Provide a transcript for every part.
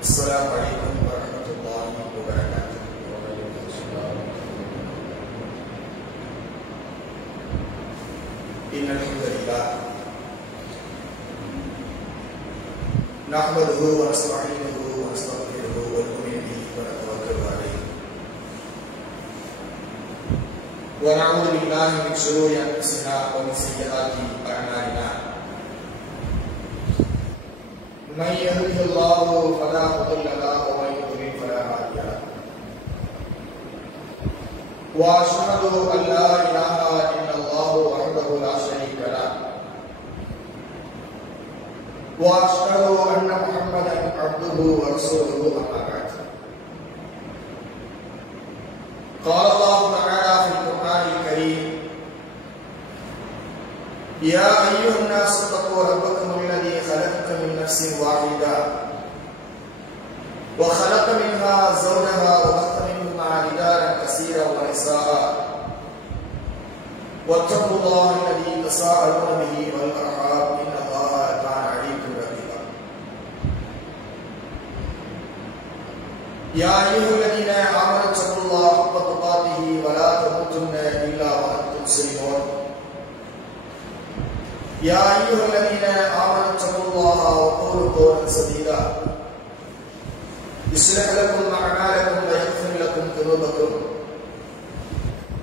السلام عليكم ورحمة الله وبركاته. إن الحمد لله نحمده ونستعينه ونستغفره ونؤمن به ونتوكل عليه ونعوذ بالله من شرور أنفسنا ومن سيئات أعمالنا. من يهده الله فلا مضل له ومن يضلل فلا هادي له. واشهد ان لا اله الا الله وحده لا شريك له واشهد ان محمدا عبده ورسوله اما بعد. قال الله تعالى في القران الكريم: يا أيها الناس اتقوا ربكم الذي خلقكم من نفس واحدة وخلق منها زوجها وبث منهما رجالا كثيرا ونساء واتقوا الله الذي تساءلون به والأرحام إن الله كان عليكم رقيبا. يا أيها الذين آمنوا اتقوا الله حق تقاته ولا تموتن إلا وأنتم مسلمون. يا أيها الذين آمنوا اتقوا الله وقولوا قولا سديدا يصلح لكم أعمالكم ويغفر لكم ذنوبكم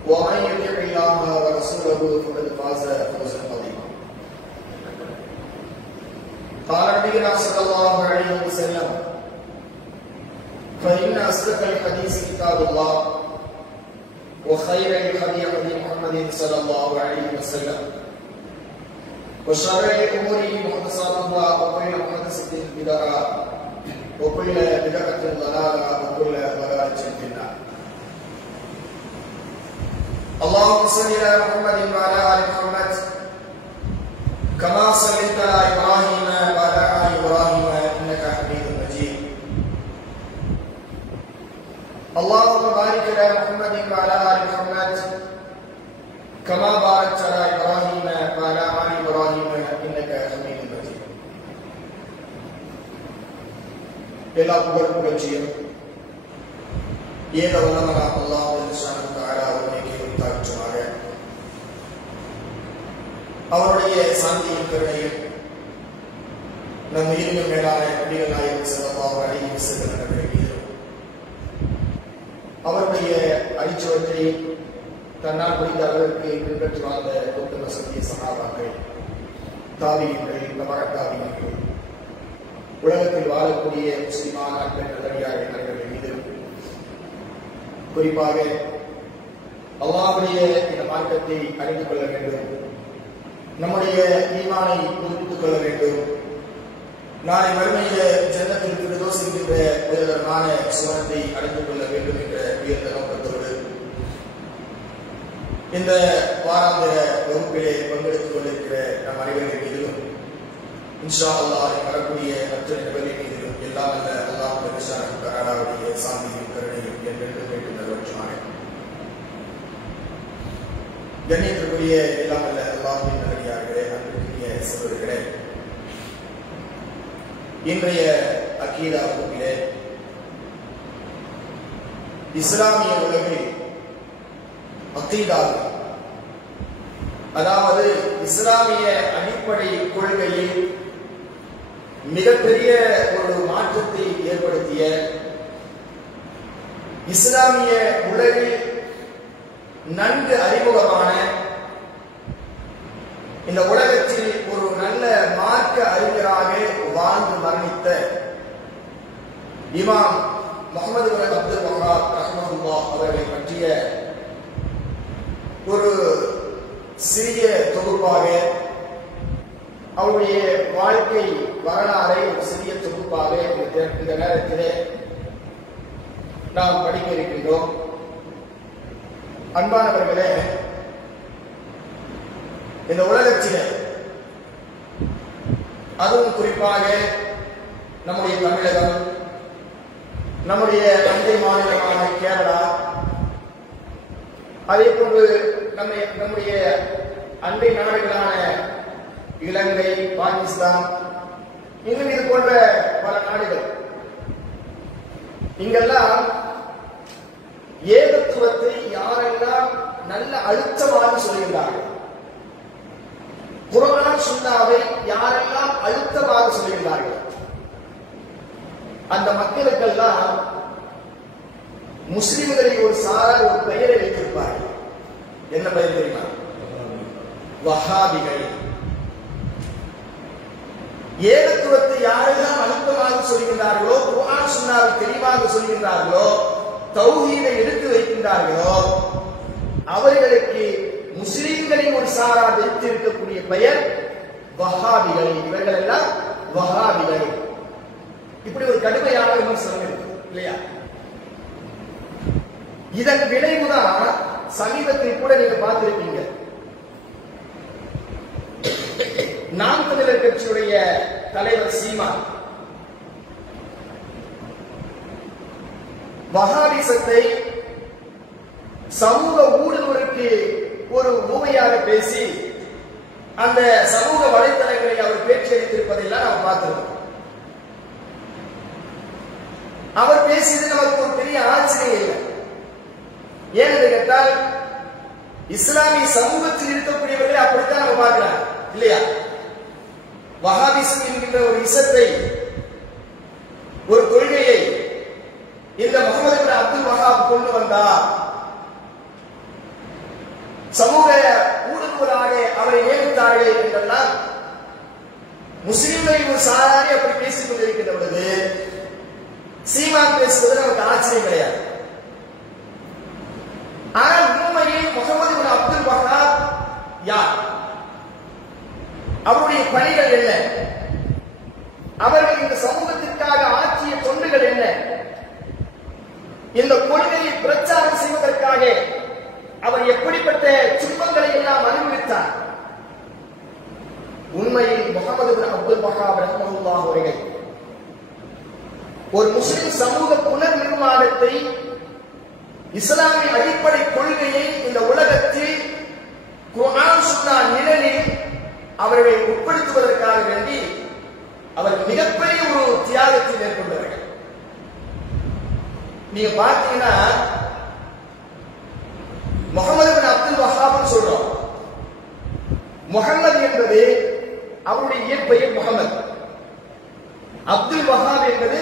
ومن يطع الله ورسوله فقد فاز فوزا عظيما. قال نبينا صلى الله عليه وسلم: فإن أصدق الحديث كتاب الله وخير الهدي هدي محمد صلى الله عليه وسلم وشر الأمور محدثاتها وكل محدثة بدعة وكل بدعة ضلالة وكل ضلالة في النار. اللهم صل على محمد وعلى آل محمد كما صليت على إبراهيم وعلى آل إبراهيم إنك حميد مجيد. اللهم بارك على محمد وعلى آل محمد كما باركت على إبراهيم وعلى آل إبراهيم إنك حميد مجيد. எல்லா புகழ் புகழ்ச்சியும் ஏக வல்லவனான அல்லாஹ் ஜல்லல்லாஹு தஆலா அவனுக்கே உரித்தாகுமாக. அவருடைய சாந்தியும் கருணையும் நம் மீதும் மேலான நபிகள் நாயகம் ஸல்லல்லாஹு அலைஹி வஸல்லம் அவர்கள் மீதும் அவருடைய அடிச்சுவற்றை தன்னால் முடிந்த அளவிற்கு பின்பற்றி வாழ்ந்த உத்தம சத்திய சகாபாக்கள், தாபியீன்கள், தபஅத்தாபியீன்கள், உலகத்தில் வாழக்கூடிய முஸ்லிமான பெண் நல்லடியார்கள் அனைவர்கள் மீதும், குறிப்பாக அல்லாஹ்வுடைய இந்த மார்க்கத்தை அறிந்து கொள்ள வேண்டும், நம்முடைய ஈமானை புதுப்பித்துக் கொள்ள வேண்டும், நாளை மறுமையில ஜன்னத்தில் ஃபிர்தௌஸ் என்கின்ற உயர்தரமான சுவனத்தை அடைந்து கொள்ள வேண்டும் என்ற உயர்ந்த நோக்கத்தோடு இந்த வாராந்திர வகுப்பிலே பங்கெடுத்துக் கொண்டிருக்கிற நம் அனைவர்கள் மீதிலும் இன்ஷா அல்லாஹ் வரக்கூடிய அத்தனை நபர்கள் மீதிலும் எல்லாம் அல்ல அல்லாஹ் தஆலாவுடைய சாந்தியும் கருணையும் என்றென்றும் வேண்டும் நல்வற்றமாக. கண்ணியத்திற்குரிய எல்லாம் அல்ல அல்லாஹ்வின் நல்லடியார்களே, அன்பிற்குரிய சகோதரர்களே, இன்றைய அகீதா வகுப்பிலே இஸ்லாமிய உலகில் அகீதாவில், அதாவது இஸ்லாமிய அடிப்படை கொள்கையில் மிகப்பெரிய ஒரு மாற்றத்தை ஏற்படுத்திய, இஸ்லாமிய உலகில் நன்கு அறிமுகமான, இந்த உலகத்தில் ஒரு நல்ல மார்க்க அறிஞராக வாழ்ந்து மரணித்த இமாம் முஹம்மது பின் அப்துல் வஹ்ஹாப் ரஹ்மத்துல்லாஹ் அவர்களை பற்றிய ஒரு சிறிய தொகுப்பாக, அவருடைய வாழ்க்கை வரலாறை ஒரு சிறிய தொகுப்பாக இந்த நேரத்திலே நாம் படிக்க இருக்கின்றோம். அன்பானவர்களே, இந்த உலகத்திலே அதுவும் குறிப்பாக நம்முடைய தமிழகம், நம்முடைய அண்டை மாநிலமான கேரளா, அதே போன்று நம்முடைய அண்டை நாடுகளான இலங்கை, பாகிஸ்தான், இன்னும் இது போன்ற பல நாடுகள் இங்கெல்லாம் ஏகத்துவத்தை யாரெல்லாம் நல்ல அழுத்தமாக சொல்லுகிறார்கள், குர்ஆன் சுன்னாவை யாரெல்லாம் அழுத்தமாக சொல்லுகிறார்கள், அந்த மக்களுக்கெல்லாம் முஸ்லிம்களில் ஒரு சாரார் ஒரு பெயரை வைத்திருப்பார்கள். என்ன பெயர் தெரியுமா? வஹாபிகள். ஏகத்துவத்தை யாரெல்லாம் அழுத்தமாக சொல்கின்றார்களோ, குர்ஆன் சுன்னாவை தெளிவாக சொல்கின்றார்களோ, தௌஹீதை எடுத்து வைக்கின்றார்களோ, அவர்களுக்கு முஸ்லிம்களின் ஒரு சாரார் வைத்திருக்கக்கூடிய பெயர் வஹாபிகள். இவர்கள் எல்லாம் வஹாபிகள். இப்படி ஒரு கடுமையான விமர்சனம் இருக்கு இல்லையா? இதன் விளைவுதான் சமீபத்தில் கூட நீங்க பார்த்திருப்பீங்க. நாம் தமிழர் கட்சியுடைய தலைவர் சீமான் வஹாபிசத்தை சமூக ஊடுருவலுக்கு ஒரு ஊமையாக பேசி அந்த சமூக வலைத்தளங்களை அவர் பேச்சு அளித்திருப்பதெல்லாம் நாம் பார்த்திருக்கோம். அவர் பேசியது நமக்கு ஒரு பெரிய ஆச்சரியம் இல்லை. ஏனென்று கேட்டால் இஸ்லாமிய சமூகத்தில் இருக்கக்கூடியவர்களை அப்படித்தான் நம்ம பார்க்கிறாங்க இல்லையா? வஹாபிசம் என்கின்ற ஒரு இசத்தை, ஒரு கொள்கையை இந்த முகமது பின் அப்துல் வஹாப் கொண்டு வந்தார். சமூக ஊடுருவலாக அவரை நியமித்தார்கள் என்றெல்லாம் முஸ்லிம்களின் ஒரு சாராரை அப்படி பேசிக் கொண்டிருக்கின்ற பொழுது சீமான் பேசுவது நமக்கு ஆச்சரியம் கிடையாது. ஆனால் உண்மையில் முகமது பின் அப்துல் வஹாப் யார்? அவருடைய பணிகள் என்ன? அவர்கள் இந்த சமூகத்திற்காக ஆற்றிய தொண்டுகள் என்ன? இந்த கொள்கையை பிரச்சாரம் செய்வதற்காக அவர் எப்படிப்பட்ட துன்பங்களை எல்லாம் அனுபவித்தார்? உண்மையில் முகமது பின் அப்துல் வஹாப் ரஹ்மத்துல்லாஹி அவர்கள் ஒரு முஸ்லிம் சமூக புனர் நிர்மாணத்தை, இஸ்லாமிய அடிப்படை கொள்கையை இந்த உலகத்தில் குர்ஆன் சுன்னா நிழலில் அவர்களை உட்படுத்துவதற்காக வேண்டி அவர் மிகப்பெரிய ஒரு தியாகத்தை மேற்கொண்டவர்கள். நீங்க பார்த்தீங்கன்னா முகமது பின் அப்துல் வஹாப் சொல்றோம். முகமது என்பது அவருடைய இயற்பெயர் முகமது. அப்துல் வஹாப் என்பது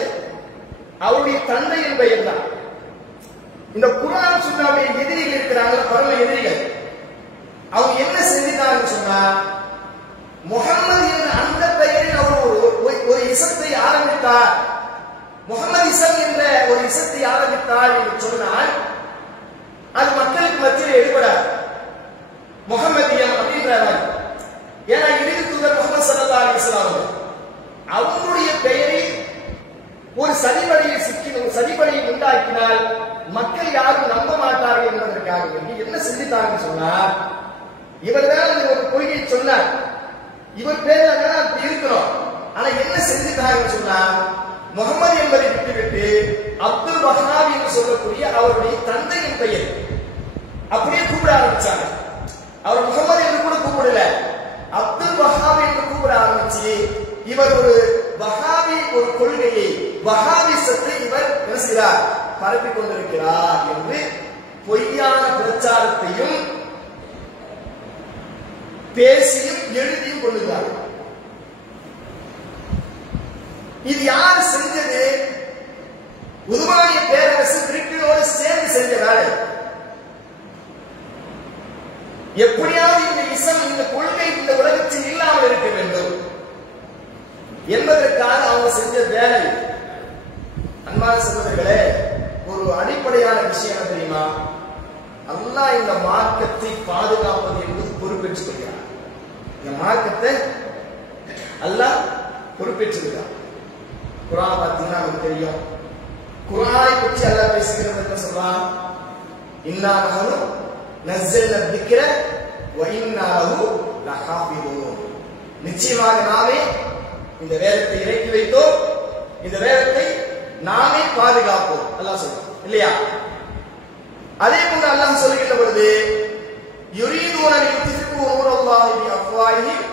அவருடைய தந்தையின் பெயர் தான். இந்த குர்ஆன் சுன்னாவுடைய எதிரிகள் இருக்கிறாங்க, பரம எதிரிகள். அவங்க என்ன செஞ்சிட்டாங்கன்னு சொன்னா, முகமது என்ற அந்த பெயரில் அவர் ஒரு இசத்தை ஆரம்பித்தார். முகமது இசம் என்ற ஒரு இசத்தை ஆரம்பித்தார் என்று சொன்னால் அது மக்களுக்கு மத்தியில் எடுபடாது. முகமதியம் அப்படின்றார். ஏன்னா இறுதி தூதர் முகமது ஸல்லல்லாஹு அலைஹி வஸல்லம் அவருடைய பெயரில் ஒரு சதிவலையில் சிக்கி ஒரு சதிவலையை உண்டாக்கினால் மக்கள் யாரும் நம்ப மாட்டார்கள் என்பதற்காக வேண்டி என்ன செஞ்சுட்டாங்கன்னு சொன்னா, இவர் தான் ஒரு கொள்கையை சொன்னார், இவர் பேர்ல தான் அப்படி இருக்கிறோம். ஆனா என்ன செஞ்சுட்டாங்கன்னு சொன்னா, முகமது என்பதை விட்டுவிட்டு அப்துல் வஹாப் என்று சொல்லக்கூடிய அவருடைய தந்தையின் பெயர் அப்படியே கூப்பிட ஆரம்பிச்சாங்க. அவர் முகமது என்று கூட கூப்பிடல, அப்துல் வஹாப் என்று கூப்பிட ஆரம்பிச்சு இவர் ஒரு வஹாபி, ஒரு கொள்கையை, வஹாபிசத்தை இவர் என்ன செய்கிறார், பரப்பிக் கொண்டிருக்கிறார் என்று பொய்யான பிரச்சாரத்தையும் பேசியும் எழுதியும் கொள்ளுகிறார். இது யார் செஞ்சது? உதுமானிய பேரரசு பிரிட்டனோடு சேர்ந்து செஞ்ச வேலை. எப்படியாவது இந்த இசம், இந்த கொள்கை இந்த உலகத்தில் இல்லாமல் இருக்க வேண்டும் என்பதற்காக அவங்க செஞ்ச வேலை. அன்பான சகோதரர்களே, ஒரு அடிப்படையான விஷயம் என்ன தெரியுமா? அல்லாஹ் இந்த மார்க்கத்தை பாதுகாப்பது என்பது பொறுப்பேற்றுக் கொள்கிறார். இந்த மார்க்கத்தை அல்லாஹ் பொறுப்பேற்றிருக்கிறார். குர்ஆன் பார்த்தீங்கன்னா நமக்கு தெரியும். குர்ஆனை பற்றி அல்லாஹ் பேசுகிறது என்ன சொல்றான்? இன்னா நஹ்னு நஸல்னா திக்ர வ இன்னா லஹு லஹாஃபிதூன். நிச்சயமாக நாமே இந்த வேதத்தை இறக்கி வைத்தோம், இந்த வேதத்தை நாமே பாதுகாப்போம் அல்லாஹ் சொல்றான் இல்லையா? அதே போன்று அல்லாஹ் சொல்லுகின்ற பொழுது யுரீதுன லியுத்ஃபிஉ நூரல்லாஹி பி அஃவாஹிஹிம்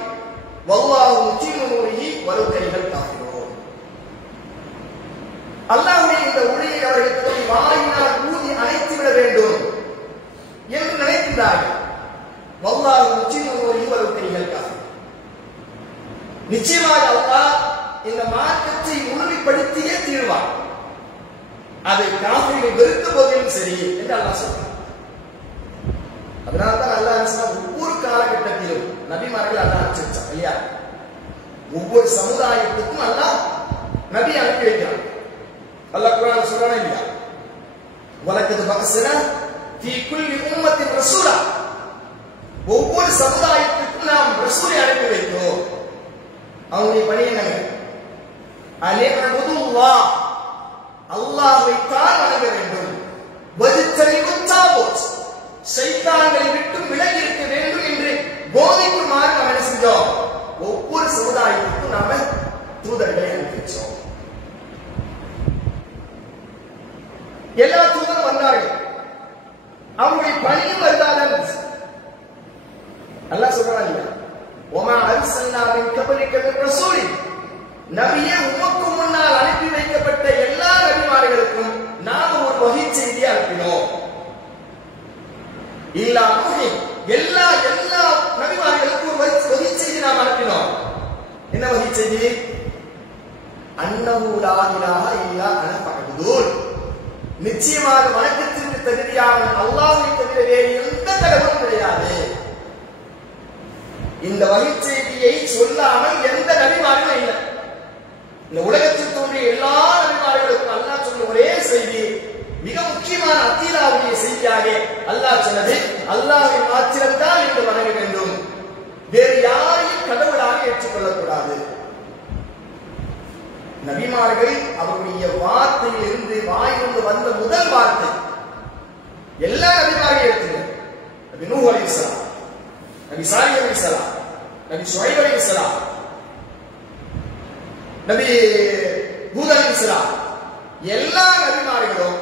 வல்லாஹு முத்திம்மு நூரிஹி வலவ் கரிஹல் காஃபிரூன். அல்லாஹ்வுடைய இந்த ஒளியை அவர்கள் வாயினால் ஊதி அணைத்து விட வேண்டும் என்று நினைக்கின்றார்கள். வல்லாஹு முஜீபுல் வல் காஃபிர். நிச்சயமாக அல்லாஹ் இந்த மார்க்கத்தை உறுதிப்படுத்தியே தீர்வார். அதை காஃபிர்கள் வெறுத்த போதிலும் சரி என்று அல்லாஹ் சொல்றார். அதனால்தான் அல்லாஹ் ஒவ்வொரு காலகட்டத்திலும் நபிமார்கள் அல்லாஹ் அனுப்பிச்சான் இல்லையா? ஒவ்வொரு சமுதாயத்துக்கும் அல்லாஹ் நபி அனுப்பி வைக்கிறான். அல்லாஹ் குர்ஆன்ல சொல்றானே இல்லையா? வலக்கத் பஅஸ்னா ஃபீ குல்லி உம்மத்தின் ரசூலா. ஒவ்வொரு சமுதாயத்துக்கும் நாம் ரசூலை அனுப்பி வைத்தோம். அவங்களுடைய பணி என்னங்க? அலிஅபுதுல்லாஹ், அல்லாஹ்வை தான் வணங்க வேண்டும். வஜ்தனிபுத் தாகூத், ஷைத்தான்களை விட்டு விலகி இருக்க வேண்டும் என்று போதிக்குமாறு நாம் என்ன செஞ்சோம்? ஒவ்வொரு சமுதாயத்துக்கும் நாம தூதர்களை அனுப்பி வச்சோம். எல்லா தூதரும் வந்தார்கள். அவங்களுடைய பணியும் வருதாதான் அல்லாஹ் சொல்றான் இல்லையா? வமா அர்சல்னா மின் கப்லிக மின் ரசூலின், நபியே உமக்கு முன்னால் அனுப்பி வைக்கப்பட்ட எல்லா நபிமார்களுக்கும் நாம் ஒரு வஹி செய்தியை அனுப்பினோம். இல்லா நூஹி, எல்லா நபிமார்களுக்கும் ஒரு வஹி செய்தி நாம் அனுப்பினோம். என்ன வஹி செய்தி? அன்னஹு லா இலாஹ இல்லா அன ஃபஅபுதூன், நிச்சயமாக வணக்கத்திற்கு தகுதியான அல்லாஹ்வை தவிர வேறு எந்த கடவுளும் கிடையாது. இந்த வஹி செய்தியை சொல்லாமல் எந்த நபிமார்களும் இல்லை. இந்த உலகத்தில் தோன்றிய எல்லா நபிமார்களுக்கும் அல்லாஹ் சொன்ன ஒரே செய்தி, மிக முக்கியமான அக்கீதாவுடைய செய்தியாக அல்லாஹ் சொன்னது, அல்லாஹ்வை மாத்திரம்தான் என்று வணங்க வேண்டும், வேறு யாரையும் கடவுளாக ஏற்றுக்கொள்ளக்கூடாது. நபிமார்கள் அவருடைய வார்த்தையில் இருந்து வாயிலிருந்து வந்த முதல் வார்த்தை எல்லா நபிமாரையும் எடுத்துங்க. நபி நூஹ் அலைஹிஸ்ஸலாம், நபி சாலிஹ் அலைஹிஸ்ஸலாம், நபி ஷுஐப் அலைஹிஸ்ஸலாம், நபி ஹூத் அலைஹிஸ்ஸலாம், எல்லா நபிமார்களும்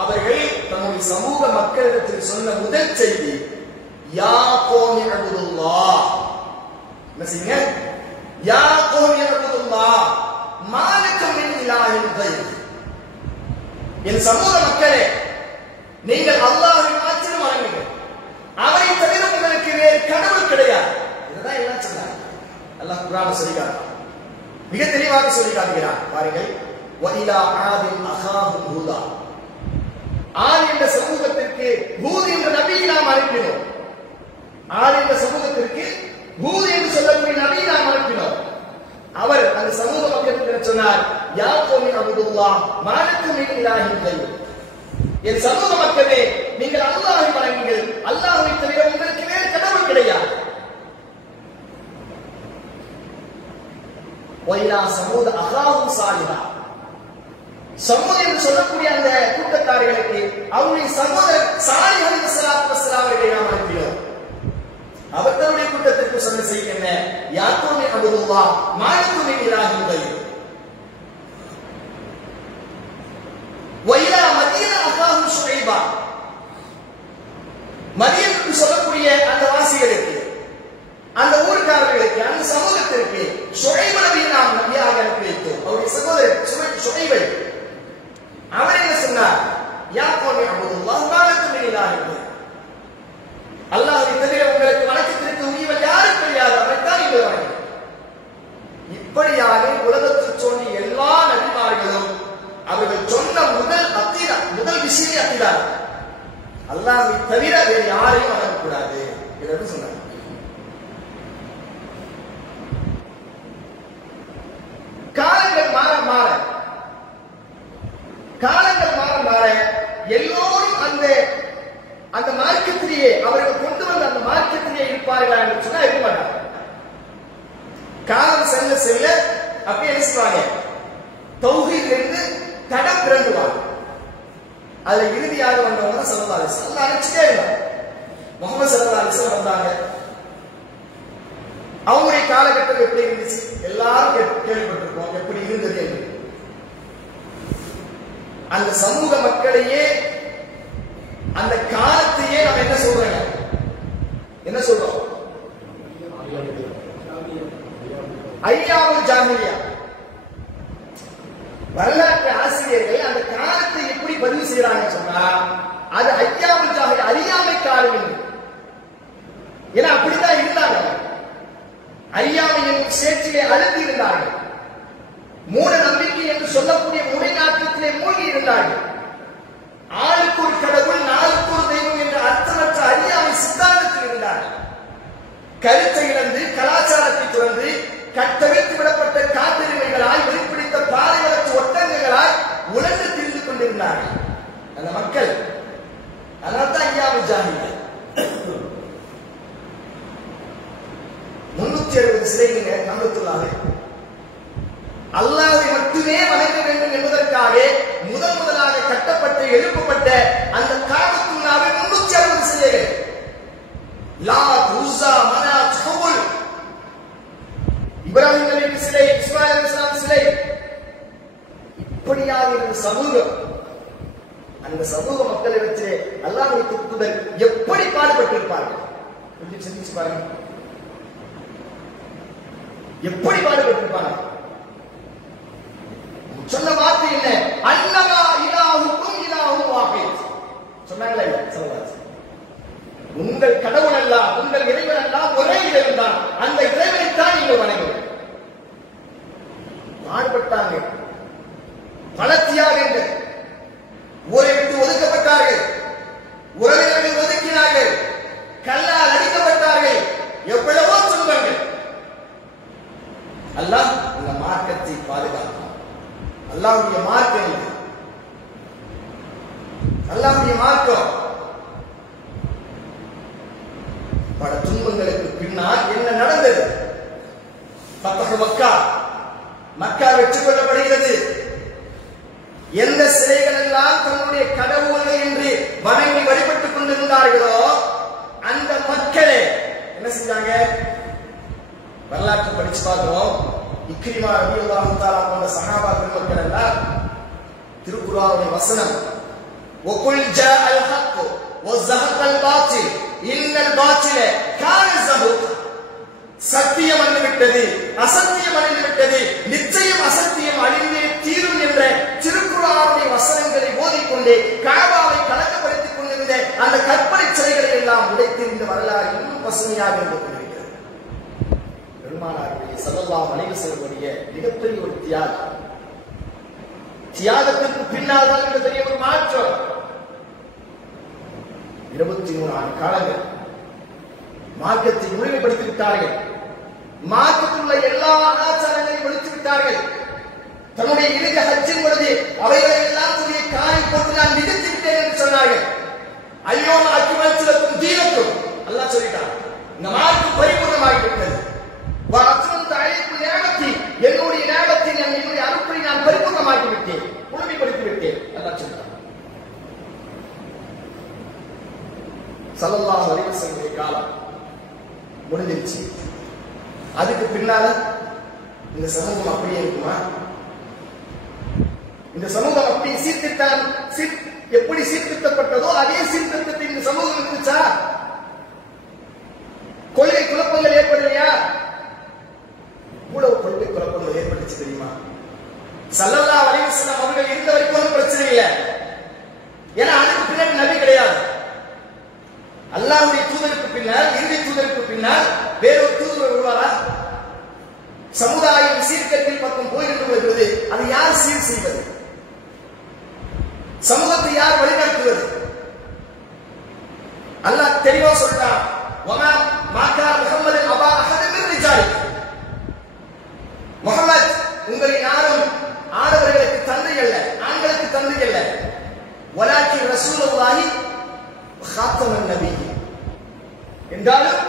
அவர்கள் தன்னுடைய சமூக மக்களிடத்தில் சொன்ன முதல் செய்தி, யா கௌமி அபுதுல்லாஹ், என்ன செய்யுங்க? யா கௌமி அபுதுல்லாஹ் மா லக்கும் மின் இலாஹின் கைர். என் சமூக மக்களே, நீங்கள் அல்லாஹ்வை மாத்திரம் வணங்குங்கள், அவரை தவிர உங்களுக்கு வேறு கடவுள் கிடையாது. இதுதான் எல்லாம் சொன்னாங்க. அல்லாஹ் குர்ஆன்ல சொல்லி காட்டுறான், மிக தெளிவாக சொல்லி காட்டுகிறான். பாருங்கள், வஇலா ஆதின் அகாஹும் ஹூதா, ஆத் என்ற சமூகத்திற்கு ஹூத் என்ற நபியை நாம் அனுப்பினோம். ஆத் என்ற சமூகத்திற்கு ஹூத் என்று சொல்லக்கூடிய நபியை நாம் அனுப்பினோம். அவர் அந்த சமூக மக்களுக்கு சொன்னார், யா கௌமி அபுதுல்லாஹ் மா லக்கும் மின் இலாஹின் கைர். என் சமூக மக்களே, நீங்கள் அல்லாஹ்வை வணங்குங்கள், அல்லாஹ்வை தவிர உங்களுக்கு வேறு கடவுள் கிடையாது. வஇலா சமூத அகாஹும் சாலிஹா, சமூத் என்று சொல்லக்கூடிய அந்த கூட்டத்தார்களுக்கு அவருடைய சகோதரர் சாலிஹ் அலைஹிஸ்ஸலாத்து வஸ்ஸலாம் அவர்களை நாம் அனுப்பினோம். அவர் தன்னுடைய கூட்டத்திற்கு சொன்ன செய்தி என்ன? யா கௌமி அபுதுல்லாஹ் மா லக்கும் மின் இலாஹின் கைர். வஇலா மதீனா அகாஹும் ஷுஐபா, மதீனா என்று சொல்லக்கூடிய அந்த வாசிகளுக்கு, அந்த ஊர்க்காரர்களுக்கு, அந்த சமூகத்திற்கு ஷுஐப் நபியை நாம் நபியாக அனுப்பி வைத்தோம். அவருடைய சகோதரர் ஷுஐபை அவர் என்ன சொன்னார்? யா கௌமி அபுதுல்லாஹ் மா லக்கும் மின் இலாஹின் கைர். அல்லாஹ்வை தவிர உங்களுக்கு வணக்கத்திற்கு உரியவர் யாரும் கிடையாது, அவரைத்தான் நீங்கள் வணங்குங்கள். இப்படியாக உலகத்தில் தோன்றிய எல்லா நபிமார்களும் அவர்கள் சொன்ன முதல் விஷயமே அக்கீதா, அல்லாஹ்வை தவிர வேறு யாரையும் வணங்கக்கூடாது என்று சொன்னார். காலங்கள் மாற மாற எல்லோரும் அந்த மார்க்கத்திலேயே அவர்கள் கொண்டு வந்த அந்த மார்க்கத்திலேயே இருப்பார்களா என்று சொன்னா இருக்க மாட்டாங்க. காலம் செல்ல செல்ல அப்படியே என்ன செய்வாங்க? தௌஹீதிலிருந்து தடம் பிறந்துவாங்க. அதுல இறுதியாக வந்தவங்க ஸல்லல்லாஹு அலைஹி வஸல்லம் அழைச்சிட்டே இருந்தாங்க. முஹம்மது ஸல்லல்லாஹு அலைஹி வஸல்லம் வந்தாங்க. அவங்களுடைய காலகட்டம் எப்படி இருந்துச்சு எல்லாரும் கேள்விப்பட்டிருக்கோம், எப்படி இருந்தது என்று. அந்த சமூக மக்களையே, அந்த காலத்தையே நம்ம என்ன சொல்றோம்? ஐயாவுல் ஜாஹிலியா. வரலாற்று ஆசிரியர்கள் அந்த காலத்தை எப்படி பதிவு செய்யறாங்க சொன்னா அது ஐயாவுல் ஜாஹில் அறியாமை காலம் என்று. ஏன்னா அப்படித்தான் இருந்தாங்க. அறியாமையின் சேற்றிலே அழுத்தி இருந்தார்கள். மூட நம்பிக்கை என்று சொல்லக்கூடிய முறைநாட்டத்திலே மூழ்கி இருந்தார்கள். ஆளுக்கு ஒரு கடவுள் நாளுக்கு ஒரு தெய்வம் என்ற அர்த்தமற்ற அறியாமை சித்தாந்தத்தில் இருந்தார்கள். கருத்தை இழந்து கலாச்சாரத்தை துறந்து கட்டவிழ்த்து விடப்பட்ட காட்டெருமைகளாய் வெளிப்பிடித்த பாலைவனத்து ஒட்டங்களாய் உலர்ந்து திரிந்து கொண்டிருந்தார்கள் அந்த மக்கள். அதனால்தான் ஐயாவுல் ஜாஹில் 360 சிலைங்க நம்பத்துள்ளாக அல்லாஹ்வை மட்டுமே வணங்க வேண்டும் என்பதற்காக முதலாக கட்டப்பட்ட எழுப்பப்பட்ட அந்த காபத்துல்லாஹ்வை 360 சிலைகள் லாத், உஸ்ஸா, மனாத், ஹுபுல், இப்ராஹிம் நபி சிலை, இஸ்மாயில் அலைஹிஸ்ஸலாம் சிலை, இப்படியாக இருந்த சமூகம். அந்த சமூக மக்களிடத்திலே அல்லாஹ்வுடைய தூதர் எப்படி பாடுபட்டிருப்பார்கள் கொஞ்சம் சிந்திச்சு பாருங்க. எப்படி பாடுபட்டிருப்பாங்க? சொன்ன வார்த்தை என்ன? அன்னமா இலாஹுக்கும் இலாஹு வாஹித் சொன்னாங்களா இல்ல? சொல்லலாம். உங்கள் கடவுள் அல்லாஹ், உங்கள் இறைவன் அல்லாஹ் ஒரே இறைவன் தான். அந்த இறைவனை தான் நீங்கள் வணங்குங்கள். பாடுபட்டாங்க. பல தியாகங்கள். ஊரை விட்டு ஒதுக்கப்பட்டார்கள். உறவினர்கள் ஒதுக்கினார்கள். கல்லால் அடிக்கப்பட்டார்கள். எவ்வளவோ துன்பங்கள். அல்லாஹ் இந்த மார்க்கத்தை பாதுகாத்தான். அல்லாஹ்வுடைய மார்க்கம் இது. அல்லாஹ்வுடைய மார்க்கம். பல துன்பங்களுக்கு பின்னால் என்ன நடந்தது? ஃபத்ஹ் மக்கா, மக்கா வெற்றி கொள்ளப்படுகிறது. எந்த சிலைகள் எல்லாம் தன்னுடைய கடவுள்கள் என்று வணங்கி வழிபட்டுக் கொண்டிருந்தார்களோ அந்த மக்களே என்ன செஞ்சாங்க? வரலாற்று படிச்சு பார்க்கிறோம். இக்ரிமா ரலியல்லாஹு தஆலா போன்ற சஹாபா பெருமக்கள் எல்லாம் திருக்குர்ஆனுடைய வசனம் வகுல் ஜாஅல் ஹக் வஸஹகல் பாத்தில் இன்னல் பாத்தில கான ஸஹூக், சத்தியம் அழிந்துவிட்டது, அசத்தியம் அழிந்துவிட்டது, நிச்சயம் அசத்தியம் அழிந்தே தீரும் என்ற திருக்குர்ஆனுடைய வசனங்களை ஓதிக்கொண்டே காபாவை கலக்கப்படுத்திக் கொண்டிருந்த அந்த கற்பனை சிலைகளை எல்லாம் உடைத்திருந்த வரலாறு இன்னும் பசுமையாக இருந்து கொண்டிருக்கிறது. பெருமானாருடைய ஸல்லல்லாஹு அலைஹி வஸல்லம் மிகப்பெரிய ஒரு தியாகம். தியாகத்திற்கு பின்னால் தான் மிகப்பெரிய ஒரு மாற்றம். 23 ஆண்டு காலங்கள் மார்க்கத்தை முழுமைப்படுத்தி விட்டார்கள். மார்க்கத்தில் உள்ள எல்லா ஆச்சாரங்களையும் ஒழித்து விட்டார்கள். தன்னுடைய இறுதி ஹஜ்ஜின் பொழுது அவைகளை எல்லாம் தன்னுடைய காலில் போட்டு நான் மிதித்து விட்டேன் என்று சொன்னார்கள். ஐயோ அக்மல்து லக்கும் தீனக்கும் அல்லாஹ் சொல்லிட்டான். இந்த மார்க்கம் பரிபூர்ணமாகிவிட்டது. வஅத்மம்து அலைக்கும் நிஅமத்தி, என்னுடைய நிஅமத்தை என்னுடைய அருளை நான் பரிபூர்ணமாக்கி விட்டேன், முழுமைப்படுத்தி விட்டேன் அல்லாஹ் சொல்றான். ஸல்லல்லாஹு அலைஹி வஸல்லம் காலம் முடிஞ்சிருச்சு. அதுக்கு பின்னால இந்த சமூகம் அப்படியே இருக்குமா? இந்த சமூகம் அப்படி எப்படி சீர்திருத்தப்பட்டதோ அதே சீர்திருத்தத்தை இந்த சமூகம் இருந்துச்சா? கொள்கை குழப்பங்கள் ஏற்படலையா? இவ்வளவு கொள்கை குழப்பங்கள் ஏற்பட்டுச்சு தெரியுமா? ஸல்லல்லாஹு அலைஹி வஸல்லம் அவர்கள் இருந்த வரைக்கும் ஒன்றும் பிரச்சனை இல்லை. ஏன்னா அதுக்கு பின்னாடி நபி கிடையாது. அல்லாஹ்வுடைய தூதருக்கு பின்னால், இறுதி தூதருக்கு பின்னால் வேறொரு தூதர் வருவாரா? சமுதாயம் சீர்கேட்டில் பக்கம் போயிட்டு வருகிறது. அதை யார் சீர் செய்வது? சமூகத்தை யார் வழிநடத்துவது? அல்லாஹ் தெளிவா சொல்றான். வமா மாகா முஹம்மது அபா அஹத் மின் ரிஜாலிக், முஹம்மத் உங்களின் யாரும் ஆடவர்களுக்கு தந்தை அல்ல, ஆண்களுக்கு தந்தை அல்ல. வலாக்கின் ரசூலுல்லாஹி ஹாத்தமன் நபி, என்றாலும்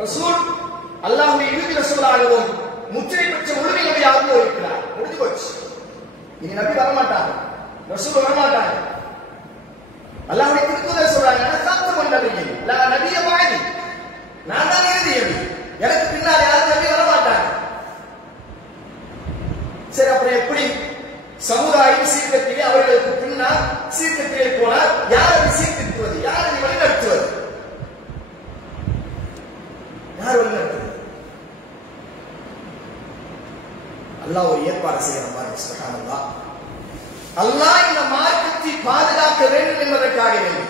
ரசூல் அல்லாஹ்வுடைய இறுதி ரசூலாகவும் முத்திரை பெற்ற முழுமை நபியாகவும் இருக்கிறார். முடிஞ்சு போச்சு. இனி நபி வரமாட்டாங்க, ரசூல் வரமாட்டாங்க. அல்லாஹ்வுடைய திருத்தூதர் சொல்றாங்க, ஹாத்தமன் நபி லா நபிய பாதி, நான் தான் இறுதி நபி, எனக்கு பின்னால் யாரும் நபி வரமாட்டாங்க. சரி, அப்புறம் எப்படி சமுதாயம் சீர்கத்திலே அவர்களுக்கு பின்னால் சீர்கத்திலே போனால் யார் அதை சீர்திருத்துவது? யார் அதை வழிநடத்துவது? யார் வழிநடத்துவது? அல்லாஹ் ஒரு ஏற்பாடு செய்யற மாதிரி சுப்ஹானல்லாஹ். அல்லாஹ் இந்த மார்க்கத்தை பாதுகாக்க வேண்டும் என்பதற்காக வேண்டி,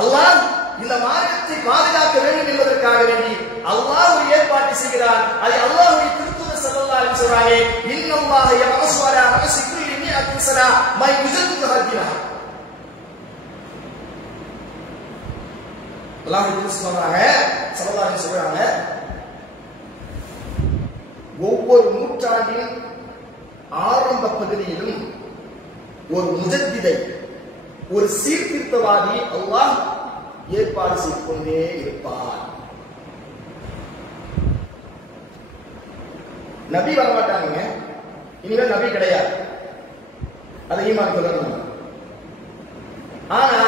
அல்லாஹ் இந்த மார்க்கத்தை பாதுகாக்க வேண்டும் என்பதற்காக வேண்டி அல்லாஹ் ஒரு ஏற்பாடு செய்கிறார். அதை அல்லாஹ்வுடைய திருத்தூதர் ஸல்லல்லாஹு அலைஹி சொல்றாங்க, இன்னல்லாஹ யபஸு அலா ரஸி குல்லி மிஅத்தின் ஸனா மா யுஜத்து ஹதினா. அல்லாஹ் சொல்றாங்க, ஸல்லல்லாஹு அலைஹி சொல்றாங்க, ஒவ்வொரு நூற்றாண்டின் ஆரம்ப பகுதியிலும் ஒரு முஜத்திதை, ஒரு சீர்திருத்தவாதி அல்லாஹ் ஏற்பாடு செய்து கொண்டே இருப்பார். நபி வரமாட்டாங்க, இனிமேல் நபி கிடையாது, அதை ஈமான் கொள்ளணும். ஆனா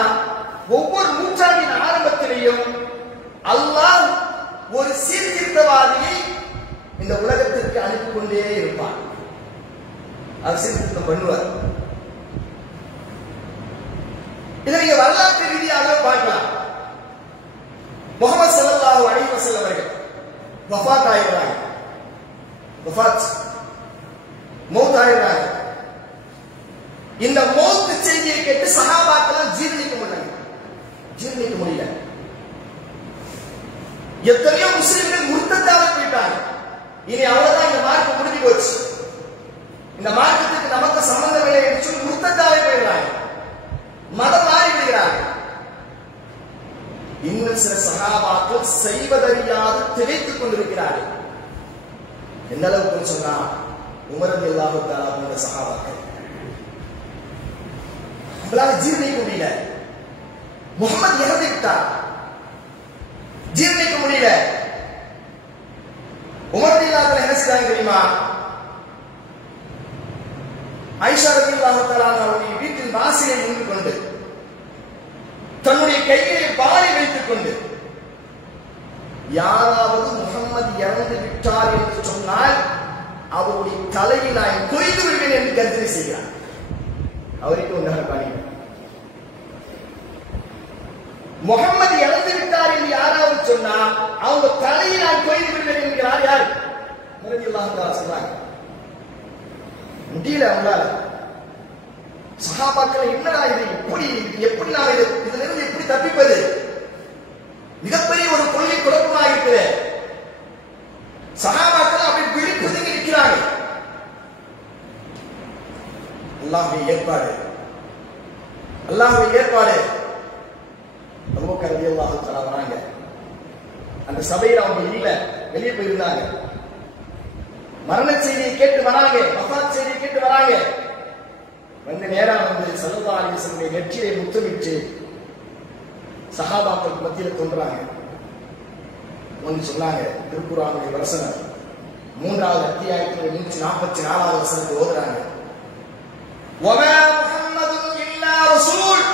ஒவ்வொரு நூற்றாண்டின் ஆரம்பத்திலேயும் அல்லாஹ் ஒரு சீர்திருத்தவாதியை இந்த உலகத்திற்கு அனுப்பிக் கொண்டே இருப்பார். அது சீர்திருத்தம் பண்ணுவார். இதை நீங்க வரலாற்று ரீதியாக பார்க்கலாம். முஹம்மது ஸல்லல்லாஹு அலைஹி வஸல்லம் அவர்கள் வஃபாத் ஆயிடுறாங்க. மௌத் ஆயிடுறாங்க. இந்த மௌத் செய்தியை கேட்டு சஹாபாக்கள் ஜீரணிக்க முடியல. எத்தனையோ முஸ்லிம்கள் முர்த்ததாக போயிட்டாங்க. இனி அவ்வளவுதான், இந்த மார்க்கம் முடிஞ்சு போச்சு, இந்த மார்க்கத்துக்கு நமக்கு சம்பந்தம் இல்லை என்று சொல்லி முர்த்ததாக போயிடுறாங்க, மதம் மாறி விடுகிறார்கள். இன்னும் சில சஹாபாக்கள் செய்வதறியாது திகைத்துக் கொண்டிருக்கிறார்கள். எந்த அளவுக்கு சொன்னா, உமர் ரலியல்லாஹு தஆலா போன்ற சஹாபாக்கள் அவங்களால ஜீரணிக்க முடியல. முஹம்மது இறந்து விட்டார், ஜீரணிக்க முடியல. உமர் ரலியல்லாஹு தஆலா என்ன செய்தாங்க தெரியுமா? ஆயிஷா ரலியல்லாஹு தஆலா அவருடைய வீட்டின் வாசலில் நின்று கொண்டு தன்னுடைய கையிலே வாளை வைத்துக் கொண்டு, யாராவது முஹம்மது இறந்து விட்டார் என்று சொன்னால் அவருடைய தலையை நான் கொய்து விடுவேன் என்று கர்ஜனை செய்கிறார். அவருக்கு ஒன்றாக பணி, முஹம்மது இறந்து விட்டார் என்று யாராவது சொன்னால் அவங்க தலையை நான் கொய்து விடுவேன் என்கிறார். யார்? ரலியல்லாஹு தஆலா சொல்றாங்க. முடியல அவங்களால. சஹாபாக்கள் என்னடா இது, எப்படி நாம் இதுல இருந்து எப்படி தப்பிப்பது? மிகப்பெரிய ஒரு கொள்கை குழப்பமாக இருக்குது. சஹாபாக்கள் அப்படி பிடிப்பதுங்க இருக்கிறாங்க. அல்லாஹ்வுடைய ஏற்பாடு. அபூபக்கர் ரலியல்லாஹு தஆலா வராங்க. அந்த சபையில் அவங்க இல்ல, வெளியே போயிருந்தாங்க. மரண செய்தியை கேட்டு வராங்க, வஃபாத் செய்தியை கேட்டு வராங்க. வந்து நேரா வந்து ஸல்லல்லாஹு அலைஹி வஸல்லம் நெற்றியை முத்தமிட்டு சஹாபாக்களுக்கு மத்தியில் தோன்றாங்க. ஒன்று சொன்னாங்க, திருக்குர்ஆனுடைய வசனம் 3வது அத்தியாயத்தில் 144வது வசனத்தை ஓதுறாங்க. வமா முஹம்மதுன் இல்லா ரசூல்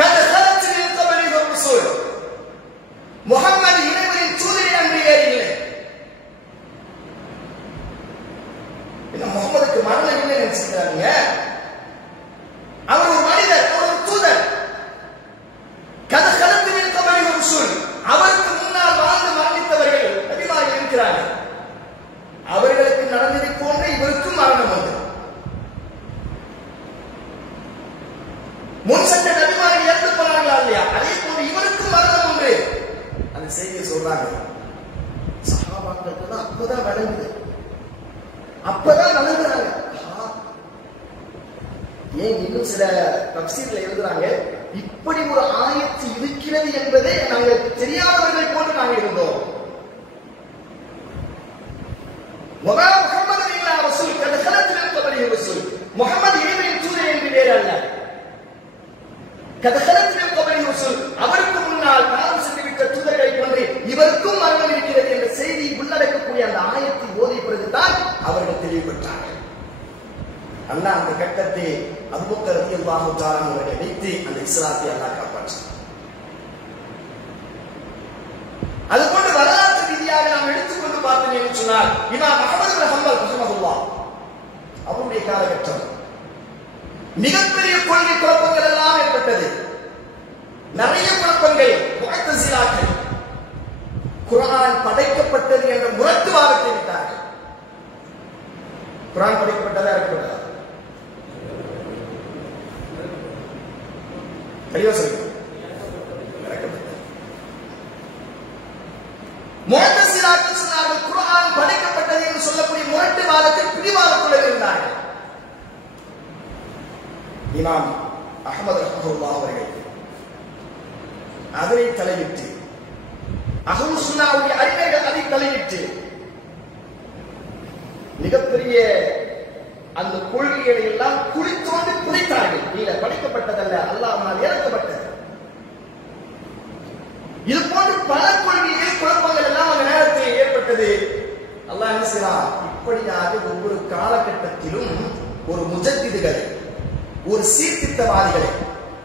கத் கலத் மின் கப்லிஹி ரசூல். முஹம்மது இறைவனின் தூதர் என்று இல்லை. என்ன முஹம்மதுக்கு மரணம் இல்லை நினைச்சிருக்காங்க? அவர் ஒரு மனிதர், ஒரு தூதர். கத் கலத் மின் கப்லிஹி ரசூல். அவருக்கு முன்னால் வாழ்ந்து மரணித்தவர்கள் நபிமார்கள் இருக்கிறார்கள். அவர்களுக்கு நடந்ததை போன்ற இவருக்கும் மரணம் உண்டு. முன் சென்ற நபிமார்கள் இறந்து போனார்களா இல்லையா, அதே போன்று இவருக்கும் மரணம் உண்டு. அந்த செய்தியை சொல்றாங்க. சஹாபாக்களுக்கு தான் அப்பதான் நடந்தது, அப்பதான் நடந்தாங்க. ஏன் இன்னும் சில தஃசீர்ல எழுதுறாங்க, இப்படி ஒரு ஆயத்து இருக்கிறது என்பதை நாங்கள் தெரியாதவர்களை போன்று நாங்கள் இருந்தோம். முஹம்மது இல்லா ரசூல் கத் கலத் மின் கப்லிஹி ரசூல். முஹம்மது இறைவனின் தூதர் என்று வேறு அல்ல. கத் கலத் மின் கப்லிஹி ரசூல். அவருக்கு முன்னால் காலம் சென்றுவிட்ட தூதர்களை போன்று இவருக்கும் மரணம் இருக்கிறது என்ற செய்தி உள்ளடக்கக்கூடிய அந்த ஆயத்தை ஓதிய பிறகுதான் அவர்கள் தெளிவுபெற்றார்கள். அல்லாஹ் அந்த கட்டத்தை அபூபக்கர் ரலியல்லாஹு தஆலா அவர்களை வைத்து அந்த இஸ்லாத்தை அல்லாஹ் காப்பாற்றினார். அதுபோன்று வரலாற்று ரீதியாக நாம் எடுத்துக்கொண்டு பார்த்தோம் என்று சொன்னால், இமாம் அஹ்மது பின் ஹம்பல் ரஹ்மத்துல்லாஹ் அவருடைய காலகட்டம் மிகப்பெரிய கொள்கை குழப்பங்கள் எல்லாம் ஏற்பட்டது. நிறைய குழப்பங்கள். முஅத்தஸிலாக்கள் குர்ஆன் படைக்கப்பட்டது என்ற முரட்டுவாதத்தை விட்டார்கள். குர்ஆன் படைக்கப்பட்டதா இருக்கக்கூடாது, தெளிவா சொல்லுங்க. முஅத்தஸிலாக்கள் சொன்னார்கள் குர்ஆன் படைக்கப்பட்டது என்று சொல்லக்கூடிய முரட்டு வாதத்தில் பிடிவாதத்துடன் இருந்தார்கள். இமாம் அஹ்மத் ரஹ்மத்துல்லாஹி அவர்கள் அதனை தலையிட்டு அஹ்லு சுன்னாவுடைய அறிஞர்கள் அதை தலையிட்டு மிகப்பெரிய அந்த கொள்கைகளை எல்லாம் குளித்தோண்டு புதைத்தார்கள். இல்ல படைக்கப்பட்டதல்ல, அல்லாஹ்வால் இறக்கப்பட்டது. இது போன்று பல கொள்கைகள் குழப்பங்கள் எல்லாம் அந்த நேரத்தில் ஏற்பட்டது. அல்லாஹ் என்ன செய்யறான், இப்படியாக ஒவ்வொரு காலகட்டத்திலும் ஒரு முஜத்திதுகள், ஒரு சீர்திருத்தவாதிகளை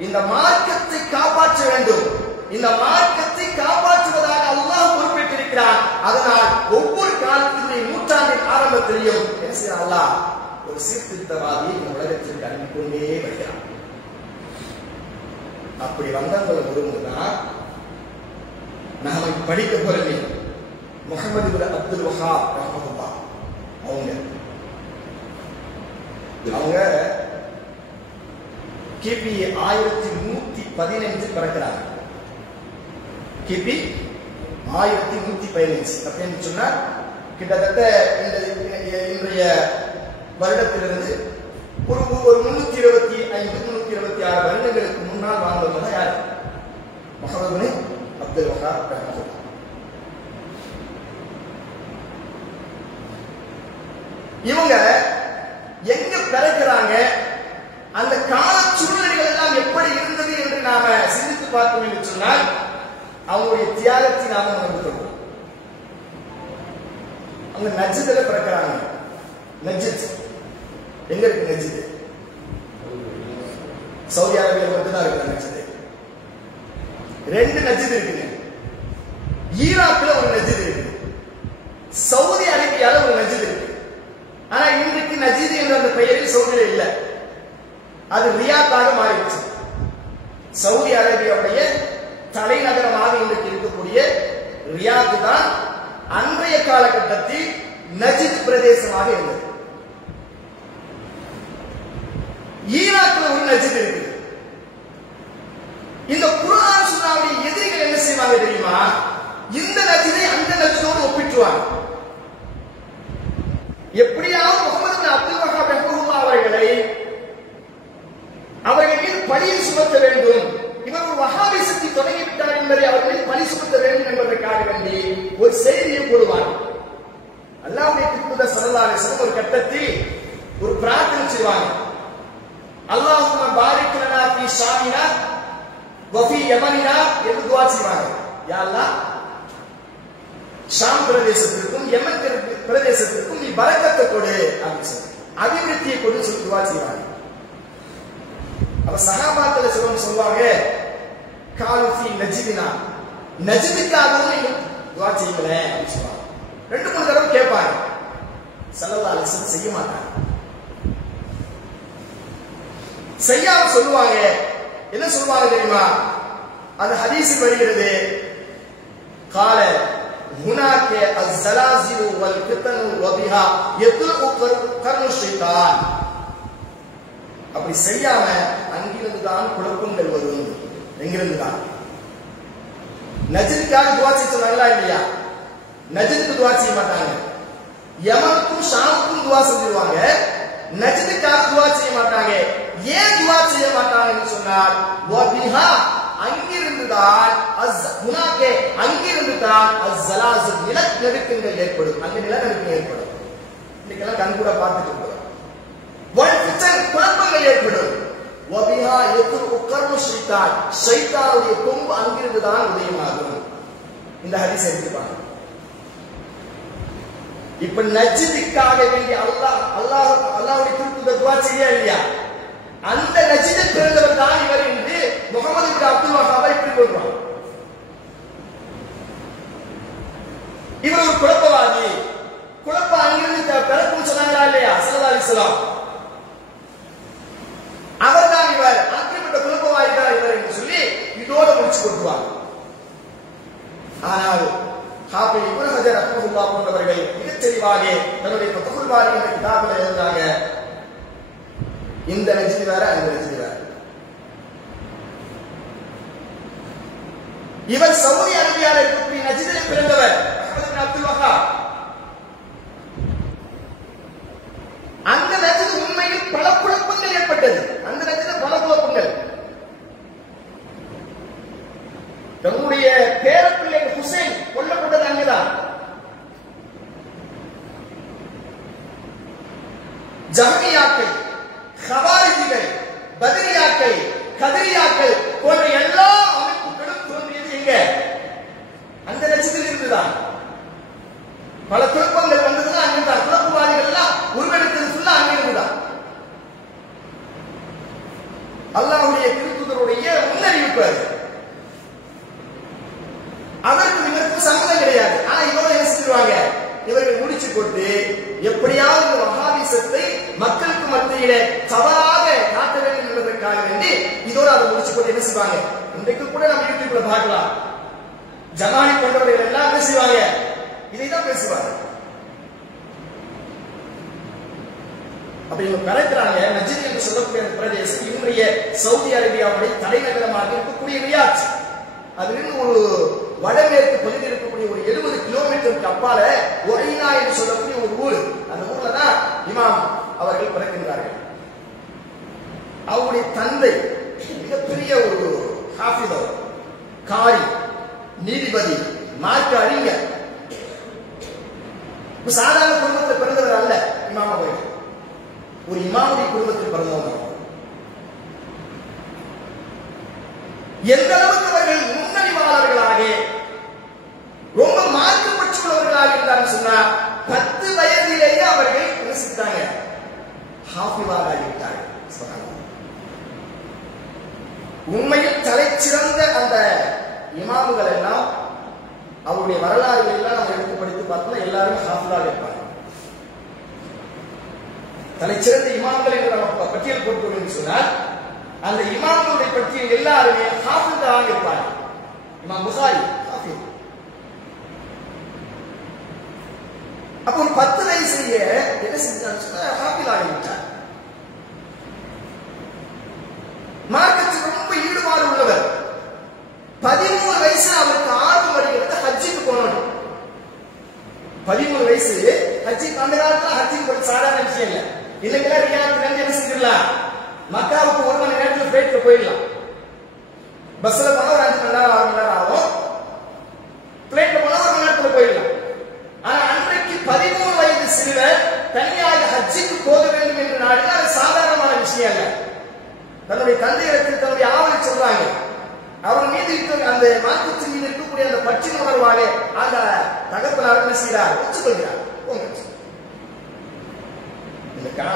இந்த மார்க்கத்தை காப்பாற்ற வேண்டும், இந்த மார்க்கத்தை காப்பாற்றுவதாக அல்லாஹ் பொறுப்பேற்றிருக்கிறான். அதனால் ஒவ்வொரு காலத்தினுடைய நூற்றாண்டின் ஆரம்பத்திலையும் என்ன செய்யறான், அல்லாஹ் ஒரு சீர்திருத்தவாதியை இந்த உலகத்திற்கு அனுப்பிக்கொண்டே வருகிறான். அப்படி வந்தவங்களை ஒருவர்தான் நாம படிக்க போறது முஹம்மது இப்னு அப்துல் வஹாப் ரஹ்மத்துல்லாஹ். அவங்க கிபி 1115 பிறக்கிறாங்க. கிபி 1115 அப்படின்னு சொன்னா கிட்டத்தட்ட இன்றைய வருடத்திலிருந்து ஒரு 325-326 வருடங்களுக்கு முன்னால் வாழ்ந்தவங்க தான் யாரு? முஹம்மது இப்னு அப்துல் வஹாப் ரஹ்மத்துல்லாஹ். இவங்க எங்க பிறக்கிறாங்க, அந்த கால சூழ்நிலைகள் எல்லாம் எப்படி இருந்தது என்று நாம சிந்தித்து பார்க்க வேண்டும் சொன்னால் அவங்களுடைய தியாகத்தை நாம உணர்ந்துள்ளோம். அவங்க நஜ்தில பிறக்கிறாங்க. நஜ்த் எங்க இருக்கு? நஜ்த் சவுதி அரேபியா மட்டும்தான் இருக்கு. நஜ்த் 2 நஜ்த் இருக்குங்க. ஈராக்ல ஒரு நஜ்த் இருக்கு, சவுதி அரேபியால ஒரு நஜ்த் இருக்கு. ஆனா இன்றைக்கு நஜ்த் என்ற அந்த பெயரில் சவுதியில இல்ல, அது ரியாத்தாக மாறிடுச்சு. சவுதி அரேபியாவுடைய தலைநகரமாக இன்றைக்கு இருக்கக்கூடிய ரியாத் தான் அன்றைய காலகட்டத்தில் நஜ்த் பிரதேசமாக இருந்தது. ஈராக்ல ஒரு நஜ்த் இருக்கு. இந்த குர்ஆன் சுன்னாவுடைய எதிரிகள் என்ன செய்வாங்க தெரியுமா? இந்த நஜ்தை அந்த நஜ்தோடு ஒப்பிட்டுவாங்க. எப்படியாவது முஹம்மது இப்னு அப்துல் வஹாப் ரஹ்மத்துல்லாஹி அவர்கள் மீது பழியை சுமத்த வேண்டும், இவர் ஒரு வஹாபிசத்தை தொடங்கிவிட்டார் என்பதை அவர்கள் மீது பழி சுமத்த வேண்டும் என்பதற்காக வேண்டி ஒரு செய்தியை போடுவார். அல்லாஹ்வுடைய தூதர் ஸல்லல்லாஹு அலைஹி வஸல்லம் ஒரு கட்டத்தில் ஒரு பிரார்த்தனை செய்வாங்க. அல்லாஹும்ம பாரிக் லனா ஃபீ ஷாமினா வ ஃபீ யமனினா என்று துஆ செய்வாங்க. யா அல்லாஹ், ஷாம் பிரதேசத்திற்கும் யமன் பிரதேசத்திற்கும் நீ பரக்கத்தை கொடு அப்படின்னு சொல்லி, அபிவிருத்தியை கொடு சொல்லி துஆ செய்வாங்க. அப்ப சஹாபாக்கள் சொல்லுவாங்க, காலுஃபி நஜ்தினா, நஜ்துக்காகவும் நீங்க துஆ செய்யுங்களே அப்படின்னு சொல்லுவாங்க. 2-3 தடவை கேட்பாங்க. ஸல்லல்லாஹு அலைஹி வஸல்லம் செய்ய மாட்டாங்க. செய்யாம சொல்லுவாங்க. என்ன சொல்லுவாங்க தெரியுமா? அந்த ஹதீஸில் வருகிறது, கால ஹுனாக அஸ்ஸலாஸிலு வல் ஃபித்னு வ பிஹா யத்லு கர்னு ஷைத்தான். அப்படி செய்யாம அங்கிருந்து தான் குழப்பங்கள் வரும். எங்கிருந்து தான்? நஜ்துக்காக துஆ செய்ய சொன்னாங்களா இல்லையா? நஜ்துக்கு துஆ செய்ய மாட்டாங்க. யமனுக்கும் ஷாமுக்கும் துஆ செஞ்சுருவாங்க, நஜ்துக்காக துஆ செய்ய மாட்டாங்க. ஏன் துஆ செய்ய மாட்டாங்கன்னு சொன்னால், வ பிஹா அங்கிருந்து தான் ஹுனாக அங்கிருந்து தான் அஸ்ஸலாஸில் நிலநடுக்கங்கள் ஏற்படும். அங்க நிலநடுக்கம் ஏற்படும். இன்னைக்கெல்லாம் கண் கூட பார்த்துட்டு இருக்கோம். குழப்பங்கள் ஏற்படும். வபிஹா யத்ரு கர்னு ஷைத்தான், ஷைத்தானுடைய கொம்பு அங்கிருந்து தான் உதயமாகும். இந்த ஹதீஸ் எடுத்துப்பாங்க. இப்ப நஜ்துக்காக வேண்டிய அல்லாஹ்வுடைய தூதர் துஆ செய்ய இல்லையா? அந்த நஜ்தில் பிறந்தவர் தான் இவர் என்று முஹம்மது இப்னு அப்துல் வஹாப் இப்படி சொல்றாங்க. இவர் ஒரு குழப்பவாதி, குழப்பம் அங்கிருந்து பிறக்கும் சொன்னாங்களா இல்லையா? ஸல்லல்லாஹு அலைஹி வஸல்லம் அவர்தான் இவர், அப்படிப்பட்ட குழப்பவாதி தான் இவர் என்று சொல்லி இதோட முடிச்சு கொடுத்துவாங்க. ஆனால் ஹாஃபிஸ் இப்னு ஹஜர் ரஹ்மத்துல்லாஹி போன்றவர்கள் மிகத் தெளிவாக தன்னுடைய ஃபத்ஹுல் பாரி என்ற கிதாபில் எழுதுறாங்க, இந்த நஜ்த் வேற அந்த நஜ்த் வேற. ஏற்பட்டது. அந்த நேரத்தில் பல குழப்பங்கள். தன்னுடைய பேரப்பிள்ளை ஹுசைன் கொல்லப்பட்டது அங்குதான். ஜஹ்மியாக்கள், ஹவாரிஜிகள், பத்ரியாக்கள், கதிரியாக்கள் போன்ற எல்லா அமைப்புகளும் தோன்றியது எங்க? அந்த லட்சத்தில் இருந்துதான். பல குழப்பங்கள் வந்ததுதான் அங்குதான். குழப்பவாதிகள் எல்லாம் உருவெடுத்தது ஃபுல்லா அங்கிருந்துதான். அல்லாஹ்வுடைய திருத்தூதருடைய முன்னறிவிப்பு அது. அதற்கு இவருக்கு சம்மதம் கிடையாது. ஆனா இவங்க என்ன செஞ்சிருவாங்க? இவர்கள் முடிச்சு போட்டு எப்படியாவது வஹாபிசத்தை மக்களுக்கு மத்தியிலே தவறாக காட்ட வேண்டும் என்பதற்காக வேண்டி இதோடு அதை முடிச்சு போட்டு என்ன செய்வாங்க? இன்றைக்கு கூட நம்ம யூடியூப்ல பார்க்கலாம். ஜமானி போன்றவர்கள் எல்லாம் என்ன செய்வாங்க? இதைதான் பேசுவாங்க. அப்ப இவங்க கரைக்கிறாங்க. நஜ்த் என்று சொல்லக்கூடிய அந்த பிரதேசம் இன்றைய சவுதி அரேபியாவுடைய தலைநகரமாக இருக்கக்கூடிய ரியாத். அதிலிருந்து ஒரு வடமேற்கு பகுதியில் இருக்கக்கூடிய ஒரு 70 கிலோமீட்டருக்கு அப்பால ஒரைனா என்று சொல்லக்கூடிய ஒரு ஊர். அந்த ஊர்ல தான் இமாம் அவர்கள் பிறக்கின்றார்கள். அவருடைய தந்தை மிகப்பெரிய ஒரு ஹாஃபிதர், காரி, நீதிபதி, மார்க்க அறிஞர். சாதாரண குடும்பத்தில் பிறந்தவர் அல்ல இமாம் அவர்கள். ஒரு இமாமுடைய குடும்பத்தில் பிறந்தவங்க. எந்த அளவுக்கு அவர்கள் முன்னறிவாளர்களாக ரொம்ப மார்க்கப்பட்டுள்ளவர்களாக இருந்தாலும் சொன்னா 10 வயதிலேயே அவர்கள் என்ன செஞ்சாங்க? ஹாஃபிதாக ஆகிவிட்டார்கள். உண்மையில் தலைச்சிறந்த அந்த இமாமுகள் எல்லாம் அவருடைய வரலாறுகள் எல்லாம் நம்ம எடுத்து படித்து பார்த்தோம்னா எல்லாரும் ஹாஃபிதாக இருப்பாங்க. தலைச்சிறந்த இமாம்கள் என்று நம்ம பட்டியல் போட்டு சொன்னால் அந்த இமாம்களுடைய பட்டியல் எல்லாருமே ஹாஃபிதாக இருப்பாங்க. இமாம் புகாரி ஹாஃபிஸ். அப்போ 10 வயசுலயே என்ன செஞ்சான்னு சொன்னா ஹாஃபிஸ் ஆகிவிட்டார். மார்க்கத்தில் ரொம்ப ஈடுபாடு உள்ளவர். 13 வயசுல அவருக்கு ஆர்வம் வருகிறது ஹஜ்ஜுக்கு போனோம். 13 வயசு ஹஜ்ஜுக்கு. அந்த காலத்துல ஹஜ்ஜுக்கு ஒரு சாதாரண விஷயம் இல்லை. இன்னைக்கெல்லாம் ரியாத்ல இருந்து என்ன செஞ்சிடலாம்? மக்காவுக்கு 1 மணி நேரத்துல பிளைட்ல போயிடலாம். பஸ்ல போனா ஒரு 5 மணி நேரம் 6 மணி நேரம் ஆகும். பிளைட்ல போனா 1 மணி நேரத்துல போயிடலாம். ஆனா அன்றைக்கு 13 வயது சிறுவர் தனியாக ஹஜ்ஜுக்கு போக வேண்டும் என்று நாடினா அது சாதாரணமான விஷயம் அல்ல. தன்னுடைய தந்தையிடத்தில் தன்னுடைய ஆவலை சொல்றாங்க. அவர் மீது அந்த மார்க்கத்தின் மீது இருக்கக்கூடிய அந்த பற்றின் உணர்வாக அந்த தகப்பனார் என்ன செய்கிறார்? ஒத்துக்கொள்கிறார்.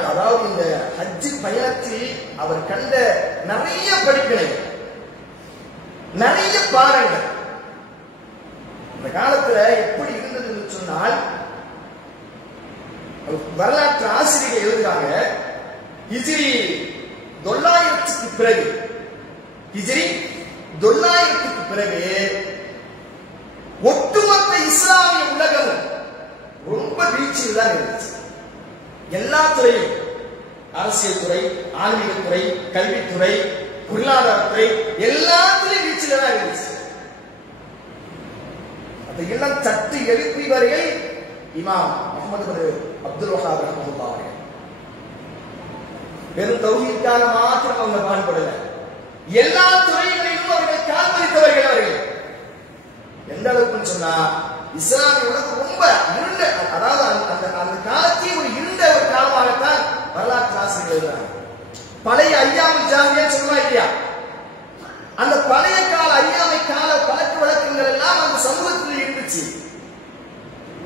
அதாவது இந்த ஹஜ்ஜு பயணத்தில் அவர் கண்ட நிறைய படிப்பினை, நிறைய பாடங்கள். இந்த காலத்துல எப்படி இருந்தது என்று சொன்னால் வரலாற்று ஆசிரியர்கள் எழுதுறாங்க. ஹிஜ்ரி 900க்கு பிறகு, ஹிஜ்ரி 900க்கு பிறகு ஒட்டுமொத்த இஸ்லாமிய உலகம் ரொம்ப வீழ்ச்சியில் தான் இருந்துச்சு. எல்லா துறையும், அரசியல் துறை, ஆன்மீக துறை, கல்வித்துறை, பொருளாதாரத்துறை, எல்லாத்துறையும் வீழ்ச்சியில தான் இருந்துச்சு. அதை எல்லாம் தட்டு எழுப்பியவர்கள் இமாம் முஹம்மது பின் அப்துல் வஹாப் ரஹ்மத்துல்லாஹி அலைஹி. வெறும் தௌஹீதுக்காக மாத்திரம் அவங்க பாடுபடல, எல்லா துறைகளிலும் அவர்கள் கால்பதித்தவர்கள். அவர்கள் எந்த அளவுக்கு சொன்னா இஸ்லாமிய உலகம் ரொம்ப இருண்ட, அதாவது அந்த காலத்தையும் ஒரு இருண்ட ஒரு காலமாகத்தான் வரலாற்று ஆசிரியர்கள் எழுதுறாங்க. பழைய ஐயாமுல் ஜாஹிலியா சொல்லுவா இல்லையா? அந்த பழைய கால ஐயாமை கால பழக்க வழக்கங்கள் எல்லாம் அந்த சமூகத்தில் இருந்துச்சு.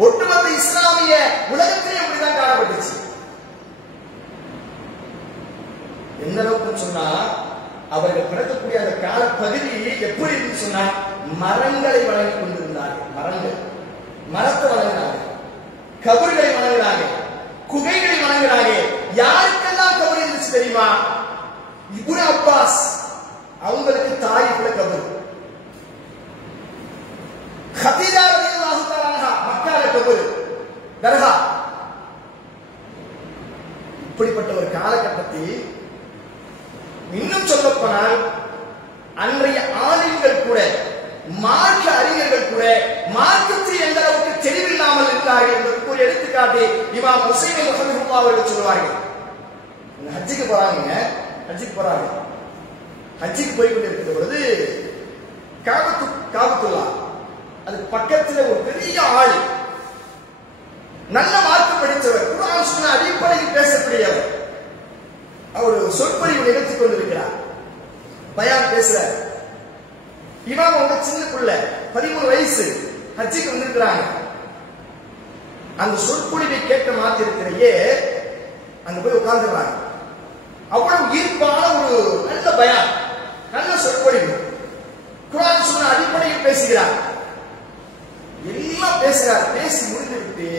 ஒட்டுமொத்த இஸ்லாமிய உலகத்திலே அப்படிதான் காணப்பட்டுச்சு. எந்த அளவுக்கு சொன்னா அவர்கள் பிறக்கக்கூடிய அந்த கால பகுதி எப்படி இருந்து சொன்னா மரங்களை வணங்கிக் கொண்டிருந்தார்கள். மரங்கள், மரத்தை வணங்கினாங்க, கபர்களை வணங்கினாங்க, குகைகளை வணங்கினாங்க. யாருக்கெல்லாம் கபர் இருந்துச்சு தெரியுமா? இப்னு அப்பாஸ் அவங்களுக்கு தாயிஃப்ல கபர், ஹதீஜா ரலியல்லாஹு தஆலா அன்ஹா மக்கால கபர், தர்கா. இப்படிப்பட்ட ஒரு காலகட்டத்தில் இன்னும் சொல்ல போனால் அன்றைய ஆலிம்கள் கூட, மார்க்க அறிஞர்கள் கூட மார்க்கத்தில் எந்த அளவுக்கு தெளிவில்லாமல் இருந்தார்கள் என்பதற்கு ஒரு எடுத்துக்காட்டு இமாம் ஹுசைன் ரஹ்மத்துல்லாஹி அவர்கள் சொல்வார்கள். ஹஜ்ஜுக்கு போறாங்க, ஹஜ்ஜுக்கு போறாங்க. ஹஜ்ஜுக்கு போய் கொண்டிருக்கிற பொழுது காபத்துல்லா அது பக்கத்துல ஒரு பெரிய ஆள், நல்ல மார்க்கம் படித்தவர், குர்ஆன் சுன்னா அடிப்படையில் பேசக்கூடியவர். அவர் சொற்பொழிவு நிகழ்த்தி கொண்டிருக்கிறார், பயான் பேசுறார். இமாம் வந்து சின்ன புள்ள, 13 வயசு, ஹஜ்ஜுக்கு வந்திருக்கிறாங்க. அந்த சொற்பொழிவை கேட்ட மாத்திரத்திலேயே அங்க போய் உட்கார்ந்துறாங்க. அவ்வளவு ஈர்ப்பான ஒரு நல்ல பயான், நல்ல சொற்பொழிவு, குர்ஆன் சுன்னா அடிப்படையில் பேசுகிறார். எல்லாம் பேசுகிறார். பேசி முடிந்துவிட்டு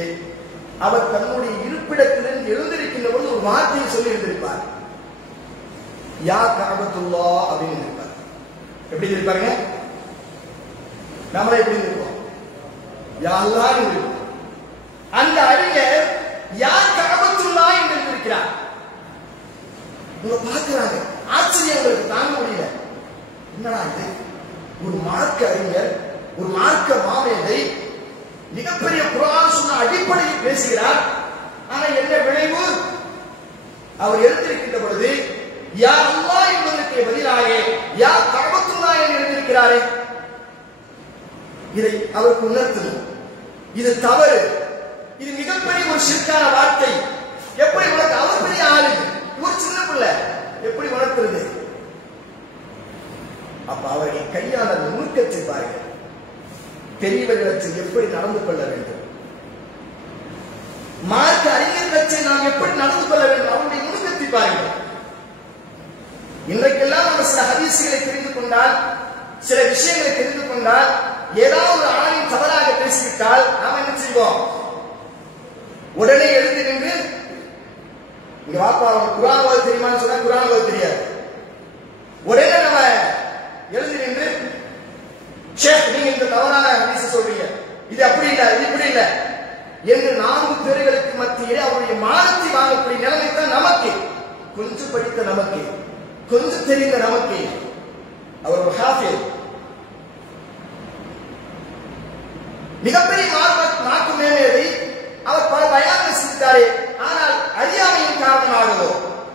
அவர் தன்னுடைய இருப்பிடத்திலிருந்து எழுந்திருக்கின்ற பொழுது ஒரு வார்த்தையை சொல்லி இருந்திருப்பார். யா கஅபத்துல்லா அப்படின்னு இருப்பார். எப்படி இருப்பாருங்க? நம்மளே எப்படி இருப்போம்? யா அல்லாஹ் என்று. அந்த அறிஞர் யா கஅபத்துல்லா என்று இருக்கிறார். உங்க பார்க்கிறாங்க, ஆச்சரியம் உங்களுக்கு தாங்க முடியல. என்னடா இது? ஒரு மார்க்க அறிஞர், ஒரு மார்க்க மாமேதை, மிகப்பெரிய குர்ஆன் சுன்னா அடிப்படையில் பேசுகிறார். ஆனா என்ன விளைவு? அவர் எழுந்திருக்கின்ற பொழுது யா அல்லாஹ் என்பதற்கு பதிலாக யா கஅபத்துல்லா என்று எழுந்திருக்கிறாரே. இதை அவருக்கு உணர்த்தணும். இது தவறு, இது மிகப்பெரிய ஒரு ஷிர்கான வார்த்தை. எப்படி உனக்கு? அவர் பெரிய ஆளு, ஒரு சின்ன பிள்ளை, எப்படி உணர்த்துறது? அப்ப அவர்கள் கையாள நுணுக்கத்தை பாருங்கள். பெரியவர்களிடத்தில் எப்படி நடந்து கொள்ள வேண்டும், மார்க்க அறிஞர்களிடத்தில் நாம் எப்படி நடந்து கொள்ள வேண்டும், அவருடைய நுணுக்கத்தை பாருங்கள். இன்றைக்கெல்லாம் நம்ம சில ஹதீஸ்களை தெரிந்து கொண்டால், சில விஷயங்களை தெரிந்து கொண்டால், ஏதாவது ஒரு ஆணின் தவறாக பேசிவிட்டால் நாம் என்ன செய்வோம்? உடனே எழுந்து நின்று, இங்க வாப்பா அவன் குர்ஆன் ஓத தெரியுமான்னு சொன்னா குர்ஆன் ஓத தெரியாது. உடனே நம்ம எழுந்து நின்று, ஷேக் நீங்க இந்த தவறான ஹதீஸ் சொல்றீங்க, இது அப்படி இல்ல, இது இப்படி இல்ல என்று 4 பேர்களுக்கு மத்தியிலே அவருடைய மானத்தை வாங்கக்கூடிய நிலைமை தான் நமக்கு. கொஞ்சம் படித்த நமக்கு, கொஞ்சம் தெரிந்த நமக்கு. அவர் ஒரு ஹாஃபிஸ், மிகப்பெரிய நாக்கு மேலேறி அவர் பல பயான்கள் செஞ்சிட்டாரே. ஆனால் அறியாமையின் காரணமாகவோ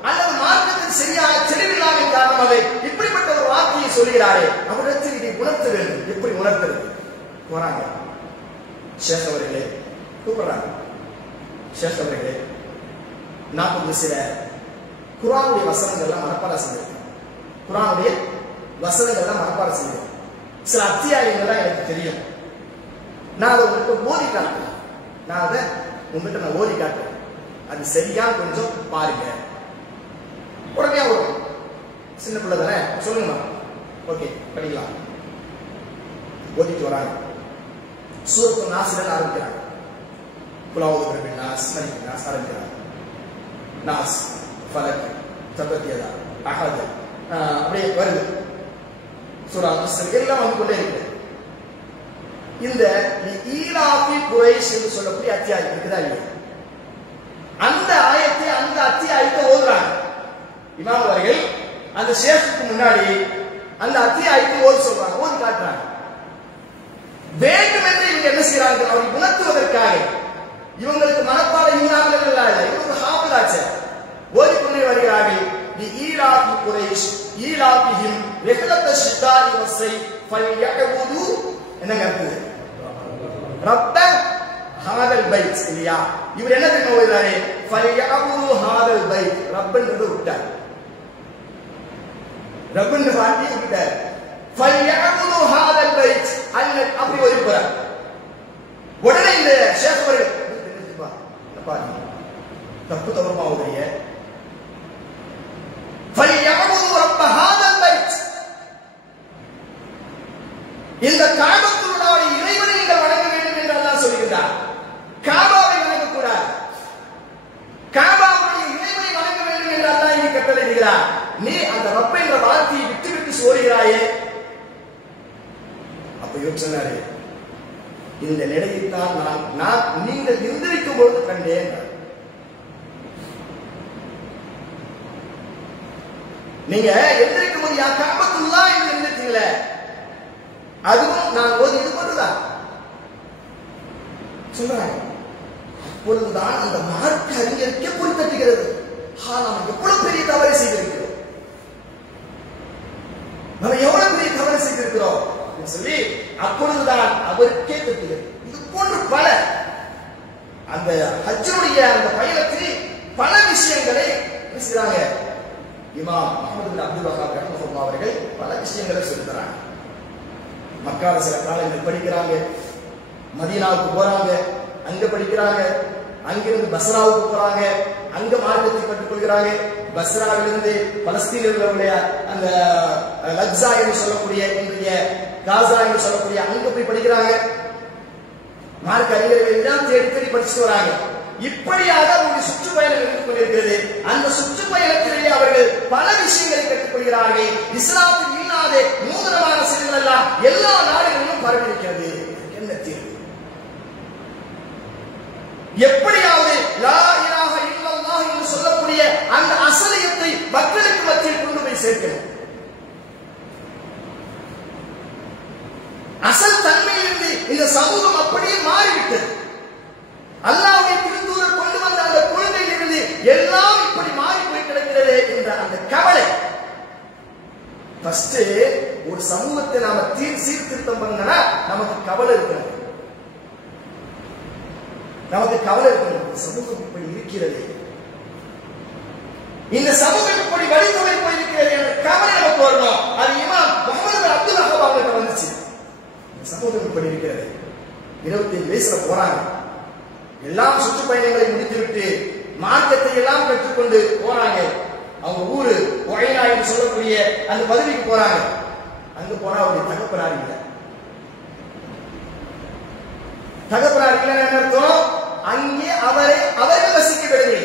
அல்லது மார்க்கத்தில் சரியாக தெளிவில்லாமையின் காரணமாக இப்படிப்பட்ட ஒரு வார்த்தையை சொல்கிறாரே, அவரிடத்தில் இதை உணர்த்த வேண்டும். எப்படி உணர்த்துறது? போறாங்க, ஷேக் அவர்களே கூப்பிடுறாங்க. ஷேக் அவர்களே, நான் கொஞ்சம் சில குர்ஆனுடைய வசனங்கள் எல்லாம் மனப்பாடம் செஞ்சிருக்கேன். குர்ஆனுடைய வசனங்கள் எல்லாம் மனப்பாடம் செஞ்சிருக்கேன். சில அத்தியாயங்கள் தான் எனக்கு தெரியும். நான் அதை உங்களுக்கு ஓதி காட்டுறேன். நான் அதை உங்ககிட்ட நான் ஓதி காட்டுறேன். அது சரியா கொஞ்சம் பாருங்க. உடனே ஒரு சின்ன பிள்ளை தானே, சொல்லுங்க. ஓகே, படிக்கலாம். ஓதிட்டு வராங்க. சூரத்து நாஸ்ல ஆரம்பிக்கிறாங்க. குலாவுது பிரபின் நாஸ், மலிக் நாஸ் ஆரம்பிக்கிறாங்க. நாஸ், ஃபலக், தபத்தியதா, அஹத், அப்படியே வருது. சூரா நாஸ் எல்லாம் வந்து கொண்டே இருக்கு. இந்த ஈலாஃபி குரைஷ் என்று சொல்லக்கூடிய அத்தியாயம் இருக்குதா இல்லையா? அந்த ஆயத்தை, அந்த அத்தியாயத்தை ஓதுறாங்க. இமாம் அவர்கள் அந்த ஷேக்குக்கு முன்னாடி அந்த அத்தியாயத்தை ஓதி சொல்றாங்க, ஓதி காட்டுறாங்க. வேண்டும் என்று இவங்க என்ன செய்யறாங்க? அவரை உணர்த்துவதற்காக. இவங்களுக்கு மனப்பாடம் இல்லாமல் இல்ல, இவங்க ஹாஃபிலாச்ச ஓதிக்கொண்டே வருகிறார்கள். தி ஈலாஃபி குரைஷ் ஈலாஃபிஹிம் ரிஹ்லத ஷிதாஇ வஸ்ஸை ஃபல்யஅபுது. என்னங்க அர்த்தம்? ரப்ப ஹாதல் பைத் இல்லையா? இவர் என்ன தெரியுமா ஓதுறாரு? ஃபல்யஅபுது ஹாதல் பைத். ரப்பன்றது விட்டார், ரப்பன் வார்த்தையை விட்டார். ஃபல்யஅபுது ஹாதல் பைத் அல்ல அப்படி ஓதிப்பார். உடனே இந்த ஷேக் அவர்கள் பாருங்க, தப்பு தவறுமா ஓதுறீங்க. ஃபல்யஅபுது ரப்ப ஹாதல் பைத், இந்த காபத்துல்லாஹ்வுடைய இறைவனை நீங்கள் வணங்க வேண்டும் என்று அல்லாஹ் சொல்கிறார். காபாவை வணங்கக்கூடாது, காபாவுடைய இறைவனை வணங்க வேண்டும் என்று அல்லாஹ் இங்கே கட்டளையிடுகிறார். நீ அந்த ரப்ப என்ற வார்த்தையை விட்டு விட்டு சோறுகிறாயே. அப்ப இவர் சொன்னாரு, இந்த நிலையைத்தான் நான் நீங்கள் எந்திரிக்கும் பொழுது கண்டேன். நீங்க எந்திரிக்கும் போது யா காபத்துல்லாஹ் என்று எந்திரிச்சீங்களே, அதுவும் நான் ஓதி இது மட்டும்தான் சொல்றாங்க. அப்பொழுதுதான் அந்த மார்க்க அறிஞருக்கே பொறி தட்டுகிறது. நாம் எவ்வளவு பெரிய தவறை செய்திருக்கிறோம். நம்ம எவ்வளவு பெரிய தவறு செய்திருக்கிறோம் சொல்லி அப்பொழுதுதான் அவருக்கே தெரிகிறது. இது போன்று பல அந்த ஹஜ்ஜுடைய அந்த பயணத்தில் பல விஷயங்களை பேசுகிறாங்க. இமாம் முஹம்மது பின் அப்துல் வஹாப் ரஹ்மத்துல்லாஹி அவர்கள் பல விஷயங்களை சொல்லுறாங்க. மக்கால சில காலங்கள் படிக்கிறாங்க, மதீனாவுக்கு போறாங்க, அங்க படிக்கிறாங்க, அங்கிருந்து பஸ்ராவுக்கு போறாங்க, அங்க மார்க்கத்தை கற்றுக்கொள்கிறாங்க. பஸ்ராவிலிருந்து பலஸ்தீனர்களுடைய அந்த லக்ஸா என்று சொல்லக்கூடிய இன்றைய காசா என்று சொல்லக்கூடிய அங்க போய் படிக்கிறாங்க. மார்க்க அறிஞர்கள் எல்லாம் தேடி தேடி படிச்சுட்டு வராங்க. இப்படியாக அவருடைய சுற்றுப்பயணம் இருந்து கொண்டிருக்கிறது. அந்த சுற்றுப்பயணத்திலேயே அவர்கள் பல விஷயங்களை கற்றுக்கொள்கிறார்கள். இஸ்லாத்தில் இல்லாத நூதனமான செயல்கள் எல்லாம் எல்லா நாடுகளிலும் பரவி இருக்கிறது. என்ன தீர்வு? எப்படியாவது லா இலாஹ இல்லல்லாஹ் என்று சொல்லக்கூடிய அந்த அசலியத்தை மக்களுக்கு மத்தியில் கொண்டு போய் சேர்க்கணும். அசல் தன்மையிலிருந்து இந்த சமூகம் அப்படியே மாறிவிட்டது. அல்லாஹ்வுடைய திருத்தூதர் கொண்டு வந்த அந்த கொள்கையிலிருந்து எல்லாம் இப்படி மாறி போய் கிடக்கிறது என்ற அந்த கவலை. ஃபர்ஸ்ட் ஒரு சமூகத்தை நாம சீர்திருத்தம் பண்ணனா நமக்கு கவலை இருக்கணும். நமக்கு கவலை இருக்கணும். சமூகம் இப்படி இருக்கிறது, இந்த சமூகம் இப்படி வழிமுறை போயிருக்கிறது என்ற கவலை நமக்கு வரணும். அது இமாம் முஹம்மது பின் அப்துல் வஹாப் அவங்களுக்கு வந்துச்சு. சமூகம் இப்படி இருக்கிறது. 25 வயசுல போறாங்க, எல்லாம் சுற்றுப்பயணங்களை முடித்துவிட்டு மார்க்கத்தை எல்லாம் கற்றுக்கொண்டு போறாங்க. அவங்க ஊரு ஒயினா என்று சொல்லக்கூடிய அந்த பகுதிக்கு போறாங்க. அங்க போனா அவருடைய தகப்பனார் இல்லை. தகப்பனார் இல்லை என்ன அர்த்தம்? அங்கே அவர்கள் வசிக்க விடவில்லை.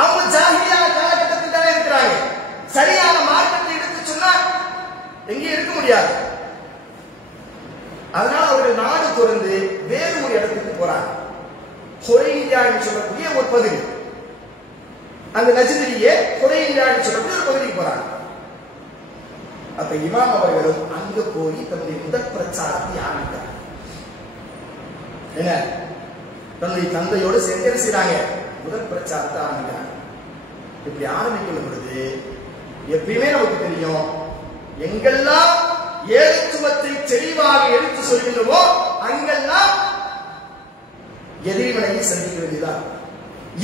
அவங்க ஜாஹிலியா காலகட்டத்தில் தான் இருக்கிறாங்க. சரியான மார்க்கத்தை எடுத்து சொன்னா எங்கே இருக்க முடியாது. அதனால அவர்கள் நாடு துறந்து வேறு ஒரு இடத்துக்கு போறாங்க. ஹுரைனியா என்று சொல்லக்கூடிய ஒரு பகுதி, அந்த நஜ்திலேயே ஹுரைனியா என்று சொல்லக்கூடிய ஒரு பகுதிக்கு போறாங்க. அப்ப இமாம் அவர்களும் அங்க போய் தன்னுடைய முதல் பிரச்சாரத்தை ஆரம்பித்தார். என்ன, தன்னுடைய தந்தையோடு சேர்ந்து செய்றாங்க, முதல் பிரச்சாரத்தை ஆரம்பிக்கிறாங்க. இப்படி ஆரம்பிக்கும் பொழுது எப்பயுமே நமக்கு தெரியும், எங்கெல்லாம் ஏகத்துவத்தை தெளிவாக எடுத்து சொல்கின்றோமோ அங்கெல்லாம் எதிரிகளை சந்திக்க வேண்டியதான்,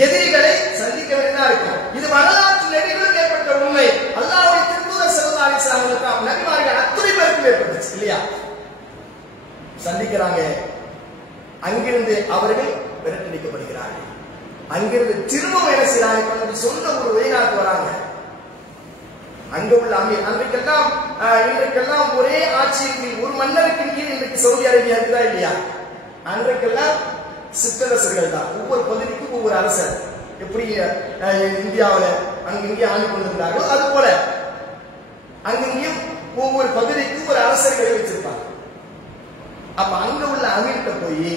எதிரிகளை சந்திக்க வேண்டியதா இருக்கும். இது வரலாற்று நெறிகளும் ஏற்பட்ட உண்மை. அல்லாஹ்வுடைய திருத்தூதர் ஸல்லல்லாஹு அலைஹி வஸல்லம் நபிமார்கள் அத்தனை பேருக்கு ஏற்பட்டுச்சு இல்லையா? சந்திக்கிறாங்க. அங்கிருந்து அவர்கள் விரட்டடிக்கப்படுகிறார்கள். அங்கிருந்து திரும்பவும் என்ன செய்யறாங்க? தன்னுடைய சொந்த ஒரு வெளிநாட்டு வராங்க. அங்க உள்ள அமீர் அன்றைக்கெல்லாம் இன்றைக்கெல்லாம் ஒரே ஆட்சியின் ஒரு மன்னருக்கு கீழ் இன்றைக்கு சவுதி அரேபியா இருக்குதா இல்லையா? அன்றைக்கெல்லாம் சிற்றரசர்கள் தான். ஒவ்வொரு பகுதிக்கும் ஒவ்வொரு அரசர். எப்படி இந்தியாவில் அங்கிங்கே ஆண்டு கொண்டிருந்தார்களோ அது போல அங்கங்கேயும் ஒவ்வொரு பகுதிக்கும் ஒரு அரசர்களை வச்சிருப்பாங்க. அப்ப அங்க உள்ள அமீர்கிட்ட போய்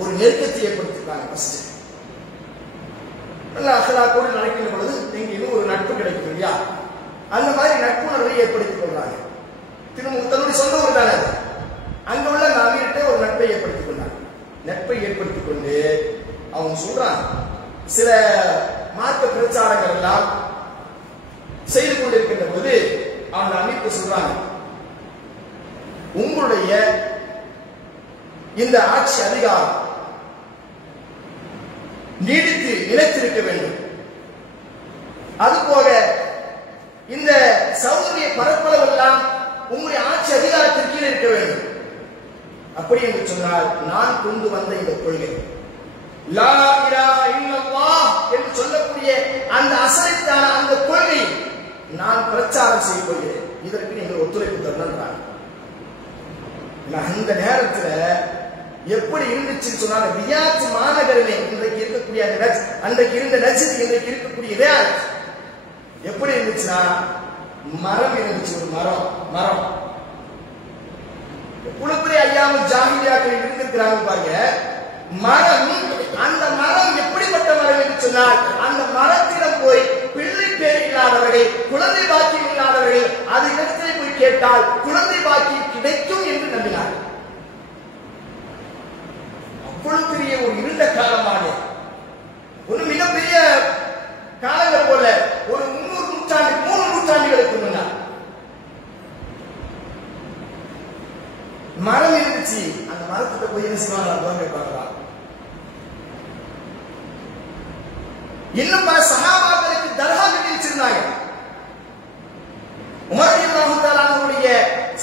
ஒரு நெருக்கத்தை ஏற்படுத்திருக்காங்க. ஃபர்ஸ்ட் நல்ல அகலாக்கோடு நடக்கின்ற பொழுது எங்கேயும் ஒரு நட்பு கிடைக்கும் இல்லையா? அந்த மாதிரி நட்புணர்வை ஏற்படுத்திக் கொள்றாங்க. திரும்ப தன்னுடைய சொந்த ஊர் தானே, அங்க உள்ள அந்த அமீர்கிட்ட ஒரு நட்பை ஏற்படுத்திக் கொண்டாங்க. நட்பை ஏற்படுத்திக் கொண்டு அவங்க சொல்றாங்க, சில மார்க்க பிரச்சாரங்கள் எல்லாம் செய்து கொண்டிருக்கின்ற போது அவங்க அமீர்க்கு சொல்றாங்க, உங்களுடைய இந்த ஆட்சி அதிகாரம் நீடித்து நிலைத்திருக்க வேண்டும். அதுபோக இந்த சவுதிய பரப்பளவு எல்லாம் உங்களுடைய ஆட்சி அதிகாரத்திற்கு கீழே இருக்க வேண்டும். அப்படி என்று சொன்னால் நான் கொண்டு வந்த இந்த கொள்கை லா இலாஹ இல்லல்லாஹ் என்று சொல்லக்கூடிய அந்த அசலைத்தான அந்த கொள்கை நான் பிரச்சாரம் செய்து கொள்கிறேன். இதற்கு நீங்கள் ஒத்துழைப்பு தரணும். அந்த நேரத்துல எப்படி இருந்துச்சுன்னு சொன்னாங்க, ரியாத் மாநகரிலே இன்றைக்கு இருக்கக்கூடிய அன்றைக்கு இருந்த நஜ்த் இன்றைக்கு இருக்கக்கூடிய ரியாத் எப்படி இருந்துச்சுன்னா, மரம் இருந்துச்சு. ஒரு மரம் குழுப்பறை ஐயாமல் ஜாகிலியாக்கள் இருந்திருக்கிறாங்க பாருங்க. மரம், அந்த மரம் எப்படிப்பட்ட மரம் என்று சொன்னால், அந்த மரத்திடம் போய் பிள்ளை பேர் இல்லாதவர்கள், குழந்தை பாக்கியம் இல்லாதவர்கள் அது இடத்திலே போய் கேட்டால் குழந்தை பாக்கியம் கிடைக்கும் என்று நம்பினார். அவ்வளவு பெரிய ஒரு இருண்ட காலமாக, ஒரு மிகப்பெரிய காலங்கள் போல ஒரு 300 நூற்றாண்டுகளுக்கு முன்னால்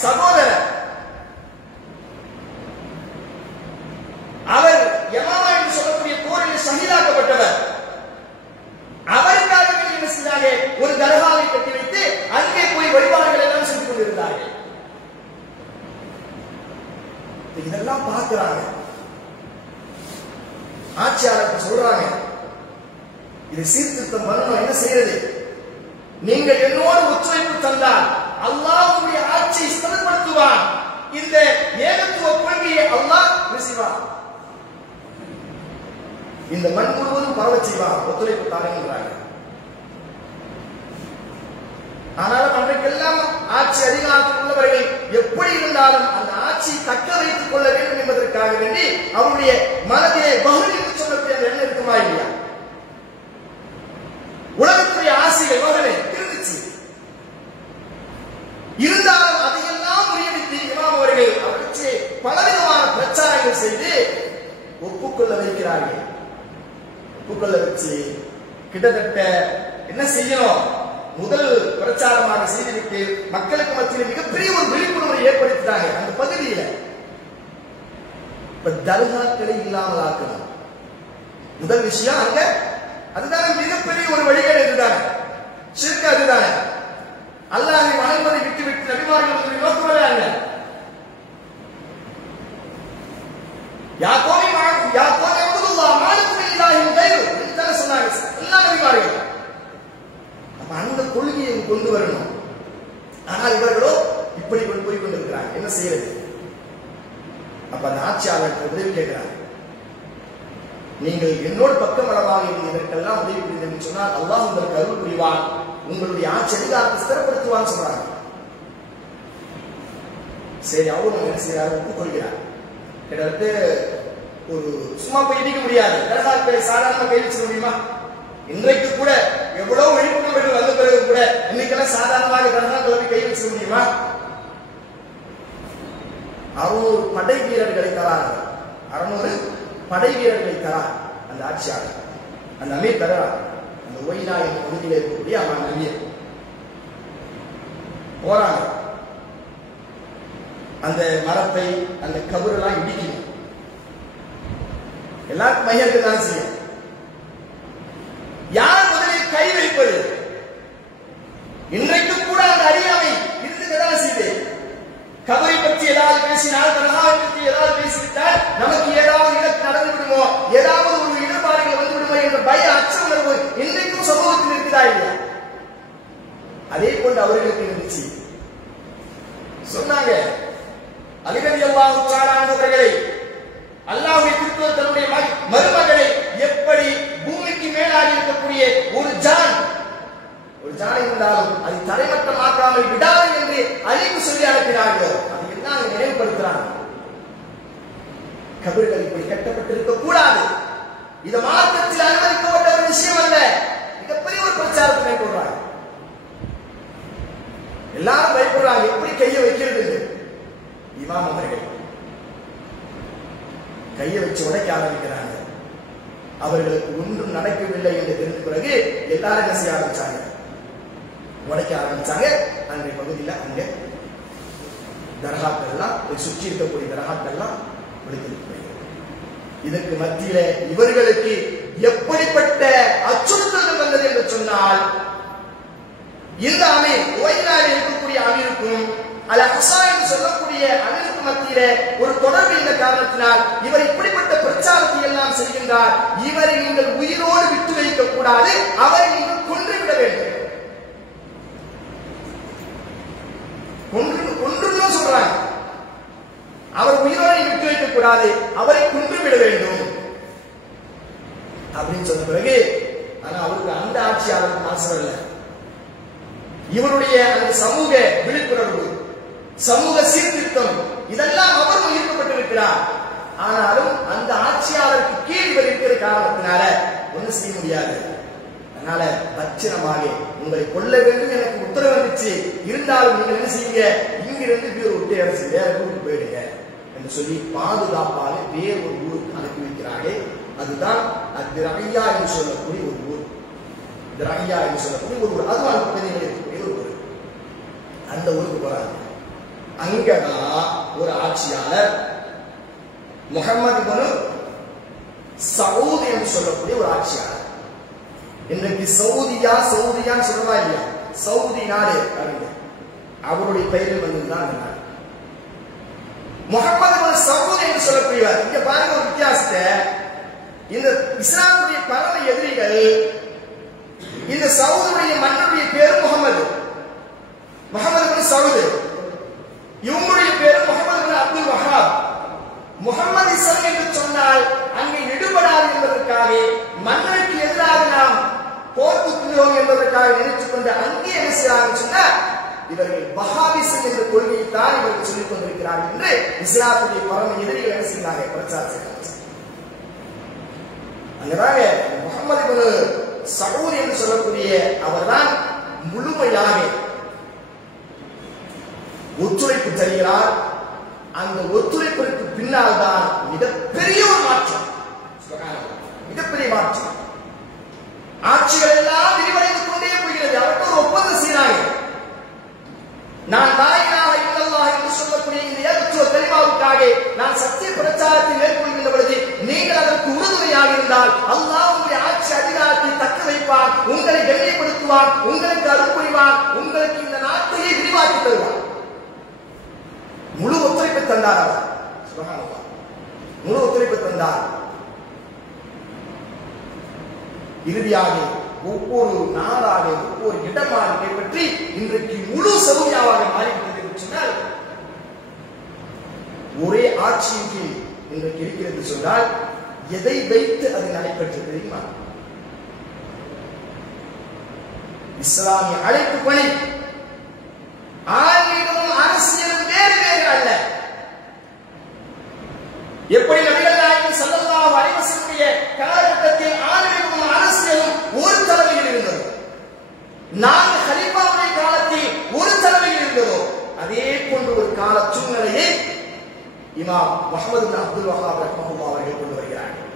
சகோதரர். அவர் யமாமா என்று சொல்லக்கூடிய போரில் ஷஹீதாக்கப்பட்டவர். அவருக்காக என்ன செய்தாங்க? ஒரு தர்காவை கட்டி வைத்து அங்கே போய் வழிபாடுகள் எல்லாம் செஞ்சு கொண்டிருந்தார்கள். இதெல்லாம் பார்க்கிறாங்க. ஆட்சியாளருக்கு சொல்றாங்க, இது சீர்திருத்தம் பண்ணணும், என்ன செய்யறது? நீங்கள் என்னோடு ஒத்துழைப்பு தந்தால் அல்லாஹ்வுடைய ஆட்சியை ஸ்திரப்படுத்துவான். இந்த ஏகத்துவ கொள்கையை அல்லாஹ் செய்வான். இந்த மண் முழுவதும் பரவ செய்வான். ஒத்துழைப்பு தாருங்கிறாங்க. ஆனாலும் அன்றைக்கெல்லாம் ஆட்சி அதிகாரத்தில் உள்ளவர்கள் எப்படி இருந்தாலும் அந்த ஆட்சியை தக்க வைத்துக் கொள்ள வேண்டும் என்பதற்காக வேண்டி அவருடைய மனதிலே பகுதி என்று சொல்லக்கூடிய அந்த எண்ணம் இருக்குமா இல்லையா? உலகத்துடைய ஆசைகள் மகனே இருந்துச்சு. இருந்தாலும் அதையெல்லாம் முறியடித்து இமாம் அவர்கள் அவருக்கு பலவிதமான பிரச்சாரங்கள் செய்து ஒப்புக்கொள்ள வைக்கிறார்கள். ஒப்புக்கொள்ள வச்சு கிட்டத்தட்ட என்ன செய்யணும்? முதல் பிரச்சாரமாக செய்துவிட்டு மக்களுக்கு மத்தியில் மிகப்பெரிய ஒரு விழிப்புணர்வை ஏற்படுத்திட்டாங்க. அந்த பகுதியில இப்ப தர்காக்களை இல்லாமல் ஆக்கணும். முதல் விஷயம் அங்க அதுதானே மிகப்பெரிய ஒரு வழிகேடு. இதுதானே ஷிர்க். அதுதானே அல்லாஹ்வை வணங்குவதை விட்டுவிட்டு நபிமார்களுடைய நோக்கமே அல்ல. யாக்கோபி அப்துல்லாஹ் மாலிக் இல்லாஹின் கைரு என்று சொன்னாங்க எல்லா நபிமார்களும். அந்த கொள்கையை கொண்டு வரணும். ஆனால் இவர்களோ இப்படி கொண்டு போய் கொண்டிருக்கிறாங்க. என்ன செய்யறது? அப்ப அந்த ஆட்சியாளர் உதவி கேட்கிறாங்க. நீங்கள் என்னோட பக்கம் வளமாக இதற்கெல்லாம் உதவி புரிந்து சொன்னால் அல்லாஹ் உங்களுக்கு அருள் புரிவான், உங்களுடைய ஆட்சி அதிகாரத்தை ஸ்திரப்படுத்துவான்னு சொல்றாங்க. சரி, அவரும் என்ன செய்யறாரு? ஒப்புக்கொள்கிறார். கிட்டத்தட்ட ஒரு சும்மா போய் இடிக்க முடியாது. தர்காக்களை சாதாரண கையில் செய்ய முடியுமா? இன்றைக்கு கூட எவ்வளவு விழிப்புணர்வுகள் வந்த பிறகு கூட இன்னைக்கெல்லாம் சாதாரணமாக தர்காக்களை கை வச்ச முடியுமா? 600 படை வீரர்களை தரார். 600 படை வீரர்களை தரார் அந்த ஆட்சியாளர். அந்த அமீர் தரார். அந்த ஒய்னா என்ற பகுதியில் இருக்கக்கூடிய அவன் அமீர் போறாங்க. அந்த மரத்தை அந்த கபரெல்லாம் இடிக்கணும். எல்லாருக்கும் மையத்தை தான் செய்யும். யார் முதலில் கை வைப்பது? இன்றைக்கும் கூட அந்த அறியாமை இருந்துதான் செய்து. கபரை பற்றி ஏதாவது பேசினால், தர்காவை பற்றி ஏதாவது பேசிவிட்டால் நமக்கு ஏதாவது இழப்பு நடந்து விடுமோ, ஏதாவது ஒரு இடர்பாடுகள் வந்து விடுமோ என்ற பய அச்ச உணர்வு இன்றைக்கும் சமூகத்தில் இருக்குதா இல்லையா? அதே போன்று அவர்களுக்கு இருந்துச்சு. சொன்னாங்க, அலி ரலியல்லாஹு தஆலா அவர்களை அல்லாஹ்வுடைய தூதர் தன்னுடைய மருமகளை எப்படி பூமிக்கு மேலாடி இருக்கக்கூடிய ஒரு ஜான் இருந்தாலும் அதை தரைமட்டமாக்காமல் விடாது என்று அலிக்கு சொல்லி அனுப்பினார்கள். அதை எல்லாம் நினைவுபடுத்துறாங்க. கபர்கள் இப்படி கட்டப்பட்டிருக்க கூடாது. இது மார்க்கத்தில் அனுமதிக்கப்பட்ட ஒரு விஷயம் அல்ல. மிகப்பெரிய ஒரு பிரச்சாரத்தை மேற்கொள்றாங்க. எல்லாரும் பயப்படுறாங்க, எப்படி கையை வைக்கிறது? இமாம் அவர்கள் கையை வச்சு உடைக்க ஆரம்பிக்கிறாங்க. அவர்களுக்கு ஒன்றும் நடக்கவில்லை என்று தெரிந்த பிறகு எல்லாரும் என்ன செய்ய ஆரம்பிச்சாங்க? உடைக்க ஆரம்பிச்சாங்க. அன்றைய பகுதியில் அங்க தர்காக்கள் எல்லாம் சுற்றி இருக்கக்கூடிய தர்காக்கள் எல்லாம் ஒழித்து. இதற்கு மத்தியில இவர்களுக்கு எப்படிப்பட்ட அச்சுறுத்தல் வந்தது என்று சொன்னால், இந்த அமீர் ஓய்நாளில் இருக்கக்கூடிய அமீருக்கும் அல் அக்ஸா என்று சொல்லக்கூடிய அமீருக்கு மத்தியில ஒரு தொடர்பு இந்த காரணத்தினால் இவர் இப்படிப்பட்ட பிரச்சாரத்தை எல்லாம் செய்கின்றார். இவரை நீங்கள் உயிரோடு விட்டு வைக்க கூடாது, அவரை நீங்கள் கொன்றுவிட வேண்டும். கொன்றுன்னு சொல்றாங்க. அவர் உயிரோடு விட்டு வைக்க கூடாது, அவரை கொன்றுவிட வேண்டும் அப்படின்னு சொன்ன பிறகு, ஆனா அவருக்கு அந்த ஆட்சியாளருக்கு ஆசை இல்லை. இவருடைய அந்த சமூக விழிப்புணர்வு, சமூக சீர்திருத்தம் இதெல்லாம் அவரும் ஈர்க்கப்பட்டிருக்கிறார். ஆனாலும் அந்த ஆட்சியாளருக்கு கீழ் இருக்கிற காரணத்தினால ஒன்றும் செய்ய முடியாது. அதனால பட்சணமாக உங்களை கொல்ல வேண்டும் எனக்கு உத்தரவு வந்துச்சு, இருந்தாலும் நீங்கள் என்ன செய்யுங்க, இங்கிருந்து வேறு விட்டு அரசு வேற ஊருக்கு போயிடுங்க என்று சொல்லி பாதுகாப்பாக வேறு ஒரு ஊருக்கு அனுப்பி வைக்கிறார்கள். அதுதான் திரஹியா என்று சொல்லக்கூடிய ஒரு ஊர். திரஹியா என்று சொல்லக்கூடிய ஒரு ஊர், அது அந்த பகுதியில் இருக்கக்கூடிய ஒரு ஊர். அந்த ஊருக்கு போறாங்க. அங்கதான் ஒரு ஆட்சியாளர் முஹம்மது இப்னு சவுத் என்று சொல்லக்கூடிய ஒரு ஆட்சியாளர். இன்றைக்கு சவுதியான்னு சொல்றதா இல்லையா? சவுதி நாடு அவருடைய பெயரில் வந்ததுதான் அந்த நாடு. முஹம்மது இப்னு சவுத் என்று சொல்லக்கூடியவர். இங்க பாருங்க ஒரு வித்தியாசத்தை. இந்த இஸ்லாமுடைய பரம எதிரிகள் இந்த சவுதுடைய மன்னருடைய பேரு முகமது இப்னு சவுத், இவங்களுடைய பேரு முகமது இப்னு அப்துல் வஹாப். முகமதிசம் என்று சொன்னால் அங்கே எடுபடாது என்பதற்காக மன்னருக்கு எதிராக நாம் போர் புரிகிறோம் என்பதற்காக நினைத்துக் கொண்டு அங்கே என்ன செய்யறாங்க சொன்னா இவர்கள் வஹாபிசம் என்ற கொள்கையை தான் இவர்கள் சொல்லிக் கொண்டிருக்கிறார்கள் என்று இஸ்லாமுடைய பரம எதிரிகள் என்ன செய்கிறாங்க? பிரச்சாரம் செய்கிறாங்க. அங்கதாக முஹம்மது இப்னு சவுத் என்று சொல்லக்கூடிய அவர்தான் முழுமையாக ஒத்துழைப்பு தருகிறார். அந்த ஒத்துழைப்பிற்கு பின்னால் தான் மிகப்பெரிய ஒரு மாற்றம், மிகப்பெரிய மாற்றம். ஆட்சிகள் எல்லாம் விரிவடைந்து கொண்டே போகிறது. அவருக்கு ஒரு ஒப்பந்தம் செய்கிறாங்க. நான் லா இலாஹ இல்லல்லாஹ் என்று சொல்லக்கூடிய இந்த ஏகத்துவ கலிமாவுக்காக நான் சத்திய பிரச்சாரத்தை மேற்கொள்கின்ற பொழுது நீங்கள் அதற்கு உறுதுணையாக இருந்தால் அல்லாஹ் உங்களுடைய ஆட்சி அதிகாரத்தை தக்க வைப்பான், உங்களை கண்ணியப்படுத்துவான், உங்களுக்கு அருள் புரிவான், உங்களுக்கு இந்த நாட்டையே விரிவாக்கி தருவான். முழு ஒத்துழைப்பு தந்தார் அவர். சுப்ஹானல்லாஹ், முழு ஒத்துழைப்பு தந்தார். இறுதியாக ஒவ்வொரு நாடாக ஒவ்வொரு இடமாக கைப்பற்றி இன்றைக்கு முழு சவுதியாவாக மாறிவிட்டது என்று சொன்னால் ஒரே ஆட்சியின் கீழ் இன்றைக்கு இருக்கிறது சொன்னால் எதை வைத்து அது நடைபெற்றது தெரியுமா? இஸ்லாமிய அழைப்பு பணி. ஆன்மீகமும் அரசியலும் வேறு வேறு அல்ல. எப்படி நபிகள் நாயகம் ஸல்லல்லாஹு அலைஹி வஸல்லம் காலகட்டத்தில் ஆன்மீகமும் அரசியலும் ஒரு தலைமையில் இருந்தது, நான்கு கலீஃபாவுடைய காலத்தில் ஒரு தலைமையில் இருந்ததோ அதே போன்ற ஒரு கால சூழ்நிலையை இமாம் முஹம்மது இப்னு அப்துல் வஹாப் ரஹ்மத்துல்லாஹி அவர்கள் கொண்டு வருகிறார்கள்.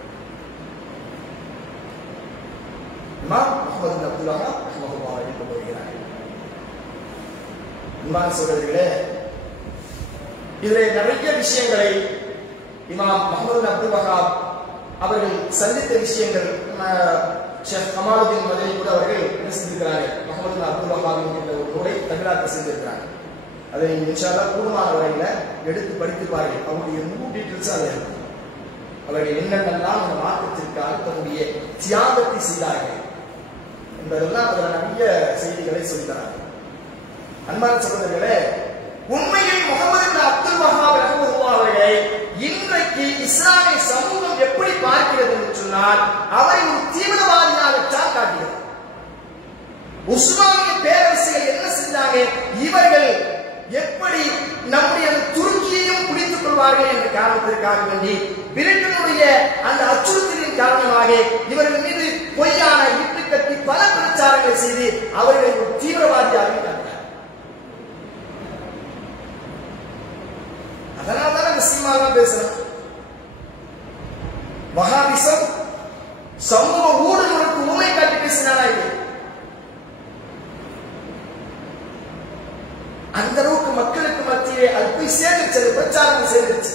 இமாம் முஹம்மது இப்னு அப்துல் வஹாப் ரஹ்மத்துல்லாஹி அவர்கள் கொண்டு வருகிறார்கள். இமாம் சகோதரர்களே, இதிலே நிறைய விஷயங்களை இமாம் முஹம்மது இப்னு அப்துல் வஹாப் அவர்கள் சந்தித்த விஷயங்கள் ஷேக் கமாலுதீன் மதனி கூட அவர்கள் என்ன செஞ்சிருக்கிறார்கள்? முஹம்மது இப்னு அப்துல் வஹாப் என்கிற ஒரு நூலை தமிழாக்கம் செய்திருக்கிறார்கள். அதை இன்ஷா அல்லாஹ் கூடுமான வரையில எடுத்து படித்து பாருங்கள். அவருடைய முழு டீட்டெயில்ஸ் அதில் இருக்கும். அவர்கள் என்னென்னலாம் இந்த மாற்றத்திற்காக தன்னுடைய தியாகத்தை செய்தார்கள் என்பதெல்லாம் அதில் நிறைய செய்திகளை சொல்லித்தராங்க. அன்பான சகோதரர்களே, உண்மையில் முஹம்மது இப்னு அப்துல் வஹாப் ரஹ்மத்துல்லாஹி அவர்களை இன்றைக்கு இஸ்லாமிய சமூகம் எப்படி பார்க்கிறது என்று சொன்னால் அவரை ஒரு தீவிரவாதியாகத்தான் காட்டுகிறது. உஸ்மானிய பேரரசுகள் என்ன செஞ்சாங்க? இவர்கள் எப்படி நம்முடைய துருக்கியையும் பிடித்துக் கொள்வார்கள் என்ற காரணத்திற்காக வேண்டி பிரிட்டனுடைய அந்த அச்சுறுத்தலின் காரணமாக இவர்கள் மீது பொய்யான இட்டு கட்டி பல பிரச்சாரங்களை செய்து அவர்களை ஒரு தீவிரவாதியாக காட்டினார். அதனால்தான் அந்த சினிமாலாம் பேசுறோம். வஹாபிசம் சமூக ஊடுருவலுக்கு உண்மை காட்டி பேசினாரா இது? அந்த அளவுக்கு மக்களுக்கு மத்தியிலே அது போய் சேர்ந்துச்சு, பிரச்சாரம் சேர்ந்துச்சு.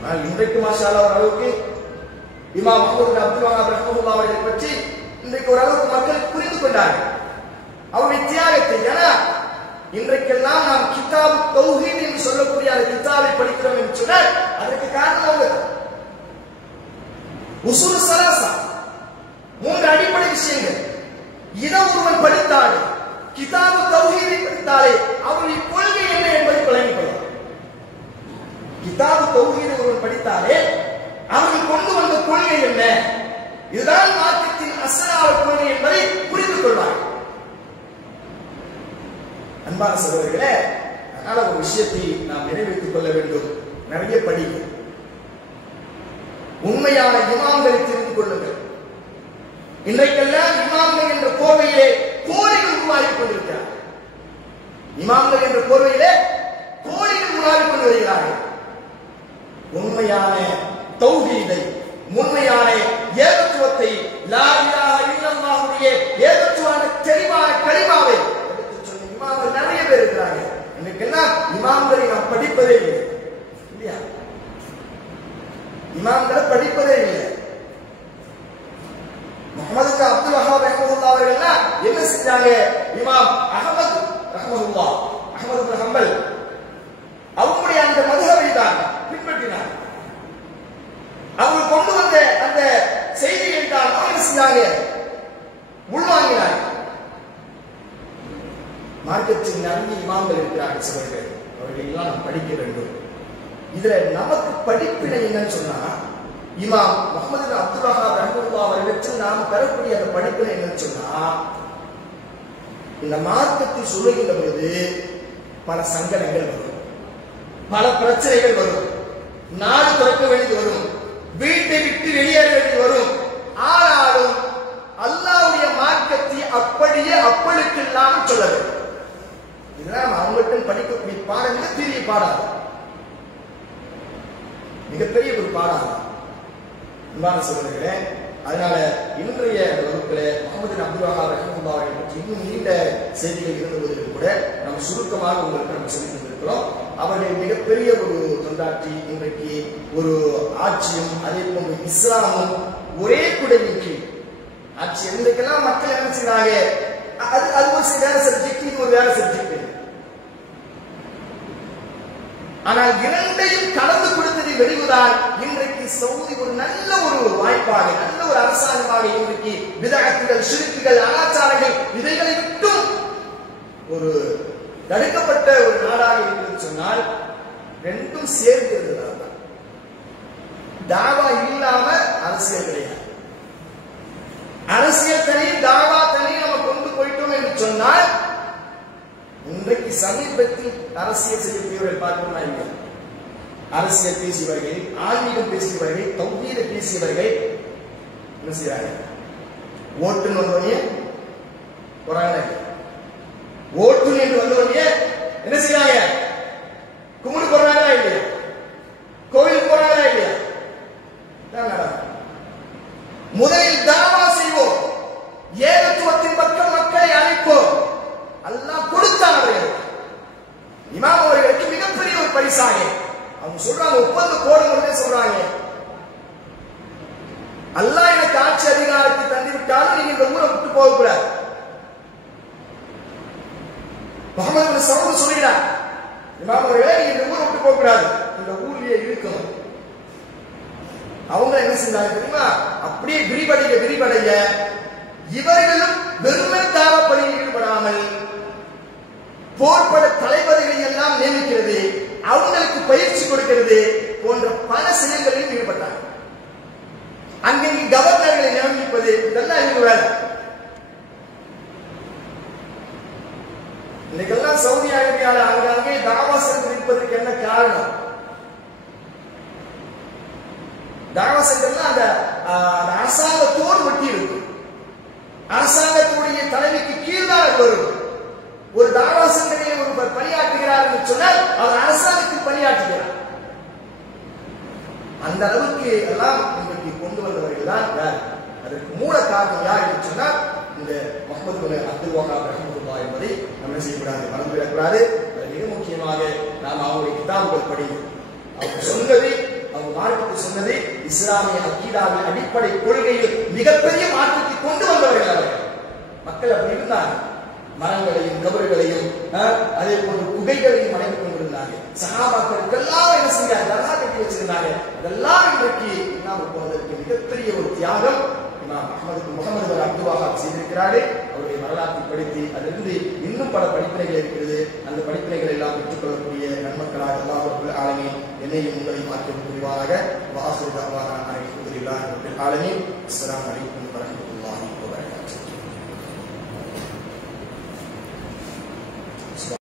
ஆனால் இன்றைக்கு மாஷா அல்லாஹ் ஓரளவுக்கு இமாம் முஹம்மது இப்னு அப்துல் வஹாப் ரஹ்மத்துல்லாஹி அவர்களை பற்றி இன்றைக்கு ஓரளவுக்கு மக்கள் புரிந்து கொண்டார்கள் அவருடைய தியாகத்தை. ஏன்னா இன்றைக்கெல்லாம் நாம் கிதாபு தௌஹீத் என்று சொல்லக்கூடிய அந்த கிதாபை படிக்கிறோம் என்று சொன்னால் அதற்கு காரணம் அவங்க உசூல் ஸலாஸா, மூன்று அடிப்படை விஷயங்கள். இதை ஒருவன் படித்தாலே, கிதாபு தௌஹீதை படித்தாலே அவருடைய கொள்கை என்ன என்பதை விளங்கிக் கொள்ளலாம். கிதாபு தௌஹீதை ஒருவன் படித்தாலே அவர்கள் கொண்டு வந்த கொள்கை என்ன, இதுதான் மார்க்கத்தின் அஸ்ஸலாஹ் கொள்கை என்பதை புரிந்து கொள்வார்கள். அன்பான சகோதரர்களே, அதனால ஒரு விஷயத்தை நாம் நிறைவேற்றிக் கொள்ள வேண்டும். நிறைய படிக்க உண்மையான இமாம்களை தெரிந்து கொள்ளுங்கள். இன்றைக்கெல்லாம் இமாம்கள் என்ற கோவையிலே கோரிகள் உருவாகி கொண்டிருக்கிறார். இமாம்கள் என்ற கோவையிலே கோரிகள் உருவாகி கொண்டு வருகிறார்கள். உண்மையான தௌஹீதை, உண்மையான ஏகத்துவத்தை, லா இலாஹ இல்லல்லாஹுடைய ஏகத்துவான தெளிவான கலிமாவை எடுத்து சொன்ன இமாம்கள் நிறைய பேர் இருக்கிறார்கள். இன்றைக்கெல்லாம் செஞ்சாங்க? இமாம் அஹ்மத் ரஹ்மத்துல்லாஹ், அஹ்மத் இப்னு ஹம்பல் அவங்களுடைய அந்த மதுஹபை தான் பின்பற்றினார். அவங்க கொண்டு வந்த அந்த செய்தியை தான் அவங்க செஞ்சாங்க, உள்வாங்கினார். மார்க்கத்தின் நிறைய இமாம்கள் இருக்கிறார்கள் சிலர்கள், அவர்கள் எல்லாம் நாம் படிக்க வேண்டும். இதுல நமக்கு படிப்பினை என்னன்னு சொன்னா, இமாம் முஹம்மது பின் அப்துல் வஹாப் ரஹ்மத்துல்லாஹி அவர்களுக்கு நாம் பெறக்கூடிய அந்த படிப்பினை என்னன்னு சொன்னா, இந்த மார்க்கத்தை சொல்லுகின்ற பொழுது பல சங்கடங்கள் வரும், பல பிரச்சனைகள் வரும், நாடு துறக்க வேண்டியது வரும், வீட்டை விட்டு வெளியேற வேண்டியது வரும். ஆனாலும் அல்லாஹ்வுடைய மார்க்கத்தை அப்படியே அப்பளுக்கு இல்லாமல் சொல்ல வேண்டும். இதுதான் அவங்கள்ட்ட படிக்கக்கூடிய பாடம், மிகப்பெரிய பாடம், மிகப்பெரிய ஒரு பாடம் சொல்லுகிறேன். அதனால இன்றைய வகுப்புல முஹம்மது பின் அப்துல் வஹாப் ரஹ்மத்துல்லாஹி அலைஹி பற்றி இன்னும் நீண்ட செய்திகள் இருந்தபோதிலும் கூட நம்ம சுருக்கமாக உங்களுக்கு நம்ம சொல்லி தந்திருக்கிறோம். அவர்கள் மிகப்பெரிய ஒரு தொண்டாற்றி இன்றைக்கு ஒரு ஆட்சியும் அதே போன்று இஸ்லாமும் ஒரே குடையின் கீழ் ஆட்சி. இன்றைக்கெல்லாம் மக்கள் என்ன செய்யறாங்க, அது ஒரு வேற சப்ஜெக்ட், இது ஒரு வேற சப்ஜெக்ட். ஆனால் இரண்டையும் கலந்து கொடுத்ததை வெளிவுதான் இன்றைக்கு சவுதி ஒரு நல்ல ஒரு வாய்ப்பாக, நல்ல ஒரு அரசாங்கமாக இன்றைக்கு விதஅத்துகள், ஷிர்க்குகள், அனாச்சாரங்கள் இவைகளை விட்டும் ஒரு தடுக்கப்பட்ட ஒரு நாடாக இருக்கிறது சொன்னால் ரெண்டும் சேர்ந்து இருந்ததால் தான். தாவா இல்லாம அரசியல் கிடையாது. அரசியல் தனி, தாவா தனி நம்ம கொண்டு போயிட்டோம் என்று சொன்னால் இன்றைக்கு சமீபத்தில் அரசியல் செய்யக்கூடியவர்கள் பார்க்கணும்னா இல்லை, அரசியல் பேசியவர்கள், ஆன்மீகம் பேசியவர்கள், தௌஹீத பேசியவர்கள் என்ன செய்யறாங்க, ஓட்டுன்னு வந்தோடனே போறாங்க, ஓட்டு என்று வந்தோடனே என்ன செய்யறாங்க, கும்பிடு போறாங்களா இல்லையா, கோவில் போறாங்களா இல்லையா. முதலில் தாவா செய்வோம், ஏகத்துவத்தின் பக்கம் மக்களை அழைப்போம். அல்லாஹ் கொடுத்தான் அவர்கள். இமாம் அவர்களுக்கு மிகப்பெரிய ஒரு பரிசாக அவங்க சொல்றாங்க, ஒப்பந்த கோடுகளே சொல்றாங்க, அல்லாஹ் எனக்கு ஆட்சி அதிகாரத்தை தந்துவிட்டாலும் நீங்க இந்த ஊரை விட்டு போக கூடாது. முஹம்மது பின் சவுத் சொல்கிறார், இமாம் அவர்களே நீங்க இந்த ஊரை விட்டு போக கூடாது, இந்த ஊர்லயே இருக்கணும். அவங்க என்ன செஞ்சாங்க தெரியுமா, அப்படியே விரிவடைய இவர்களும் வெறுமை தாவா பணியில் ஈடுபடாமல் போர்பட தளபதிகளை எல்லாம் நியமிக்கிறது, அவங்களுக்கு பயிற்சி கொடுக்கிறது போன்ற பல செயல்களில் ஈடுபட்டாங்க. அங்கே கவர்னர்களை நியமிப்பது இதெல்லாம் இவங்க வேலை. இன்னைக்கெல்லாம் சவுதி அரேபியாவில் அங்கங்கே தாவா சென்டர் இருப்பதற்கு என்ன காரணம்? தாவா சென்டர்லாம் அந்த அரசாங்கத்தோடு ஒட்டி இருக்கும், அரசாங்கத்துடைய தலைமைக்கு கீழ்தான் வரும். ஒரு தாவா சென்டரில் ஒரு பணியாற்றுகிறார் என்று சொன்னால் அவர் அரசாங்கத்தில் பணியாற்றுகிறார். அந்த அளவுக்கு எல்லாம் இன்றைக்கு கொண்டு வந்தவர்கள் தான் யார்? அதற்கு மூல காரணம் யார் என்று சொன்னால் இந்த முஹம்மது பின் அப்துல் வஹாப் ரஹ்மத்துல்லாஹி என்பதை நம்ம செய்யக்கூடாது, மறந்துவிடக்கூடாது. மிக முக்கியமாக நாம் அவருடைய கிதாபுகள் படி அவங்க சொன்னது, அவங்க மார்க்கத்தை சொன்னது இஸ்லாமிய அக்கீதாவின் அடிப்படை கொள்கையில் மிகப்பெரிய மாற்றத்தை கொண்டு வந்தவர்கள் அவர்கள். மக்கள் அப்படி இருந்தாங்க, மரங்களையும் கபறுகளையும் அதே போன்று குகைகளையும் வணங்கிக் கொண்டிருந்தாங்க. சஹாபாக்களுக்கெல்லாம் என்ன செஞ்சாங்க, தர்கா கட்டி வச்சிருந்தாங்க. அதெல்லாம் இன்றைக்கு இல்லாமல் போவதற்கு மிகப்பெரிய ஒரு தியாகம் இமாம் முஹம்மது பின் அப்துல் வஹாப் செய்திருக்கிறார்கள். அவருடைய வரலாற்றை படித்து அதிலிருந்து இன்னும் பல படிப்பினைகள் இருக்கிறது. அந்த படிப்பினைகள் எல்லாம் பெற்றுக்கொள்ளக்கூடிய நன்மக்களாக அல்லாஹ் ரப்பல் ஆலமீன் என்னையும் உங்களையும் ஆக்கி புரிவாராக. வாஹிரு தஅவானா அல்ஹம்துலில்லாஹி ரப்பில் ஆலமீன். அஸ்ஸலாமு அலைக்கும் வரஹ்மத்துல்லாஹி வபரகாத்துஹு.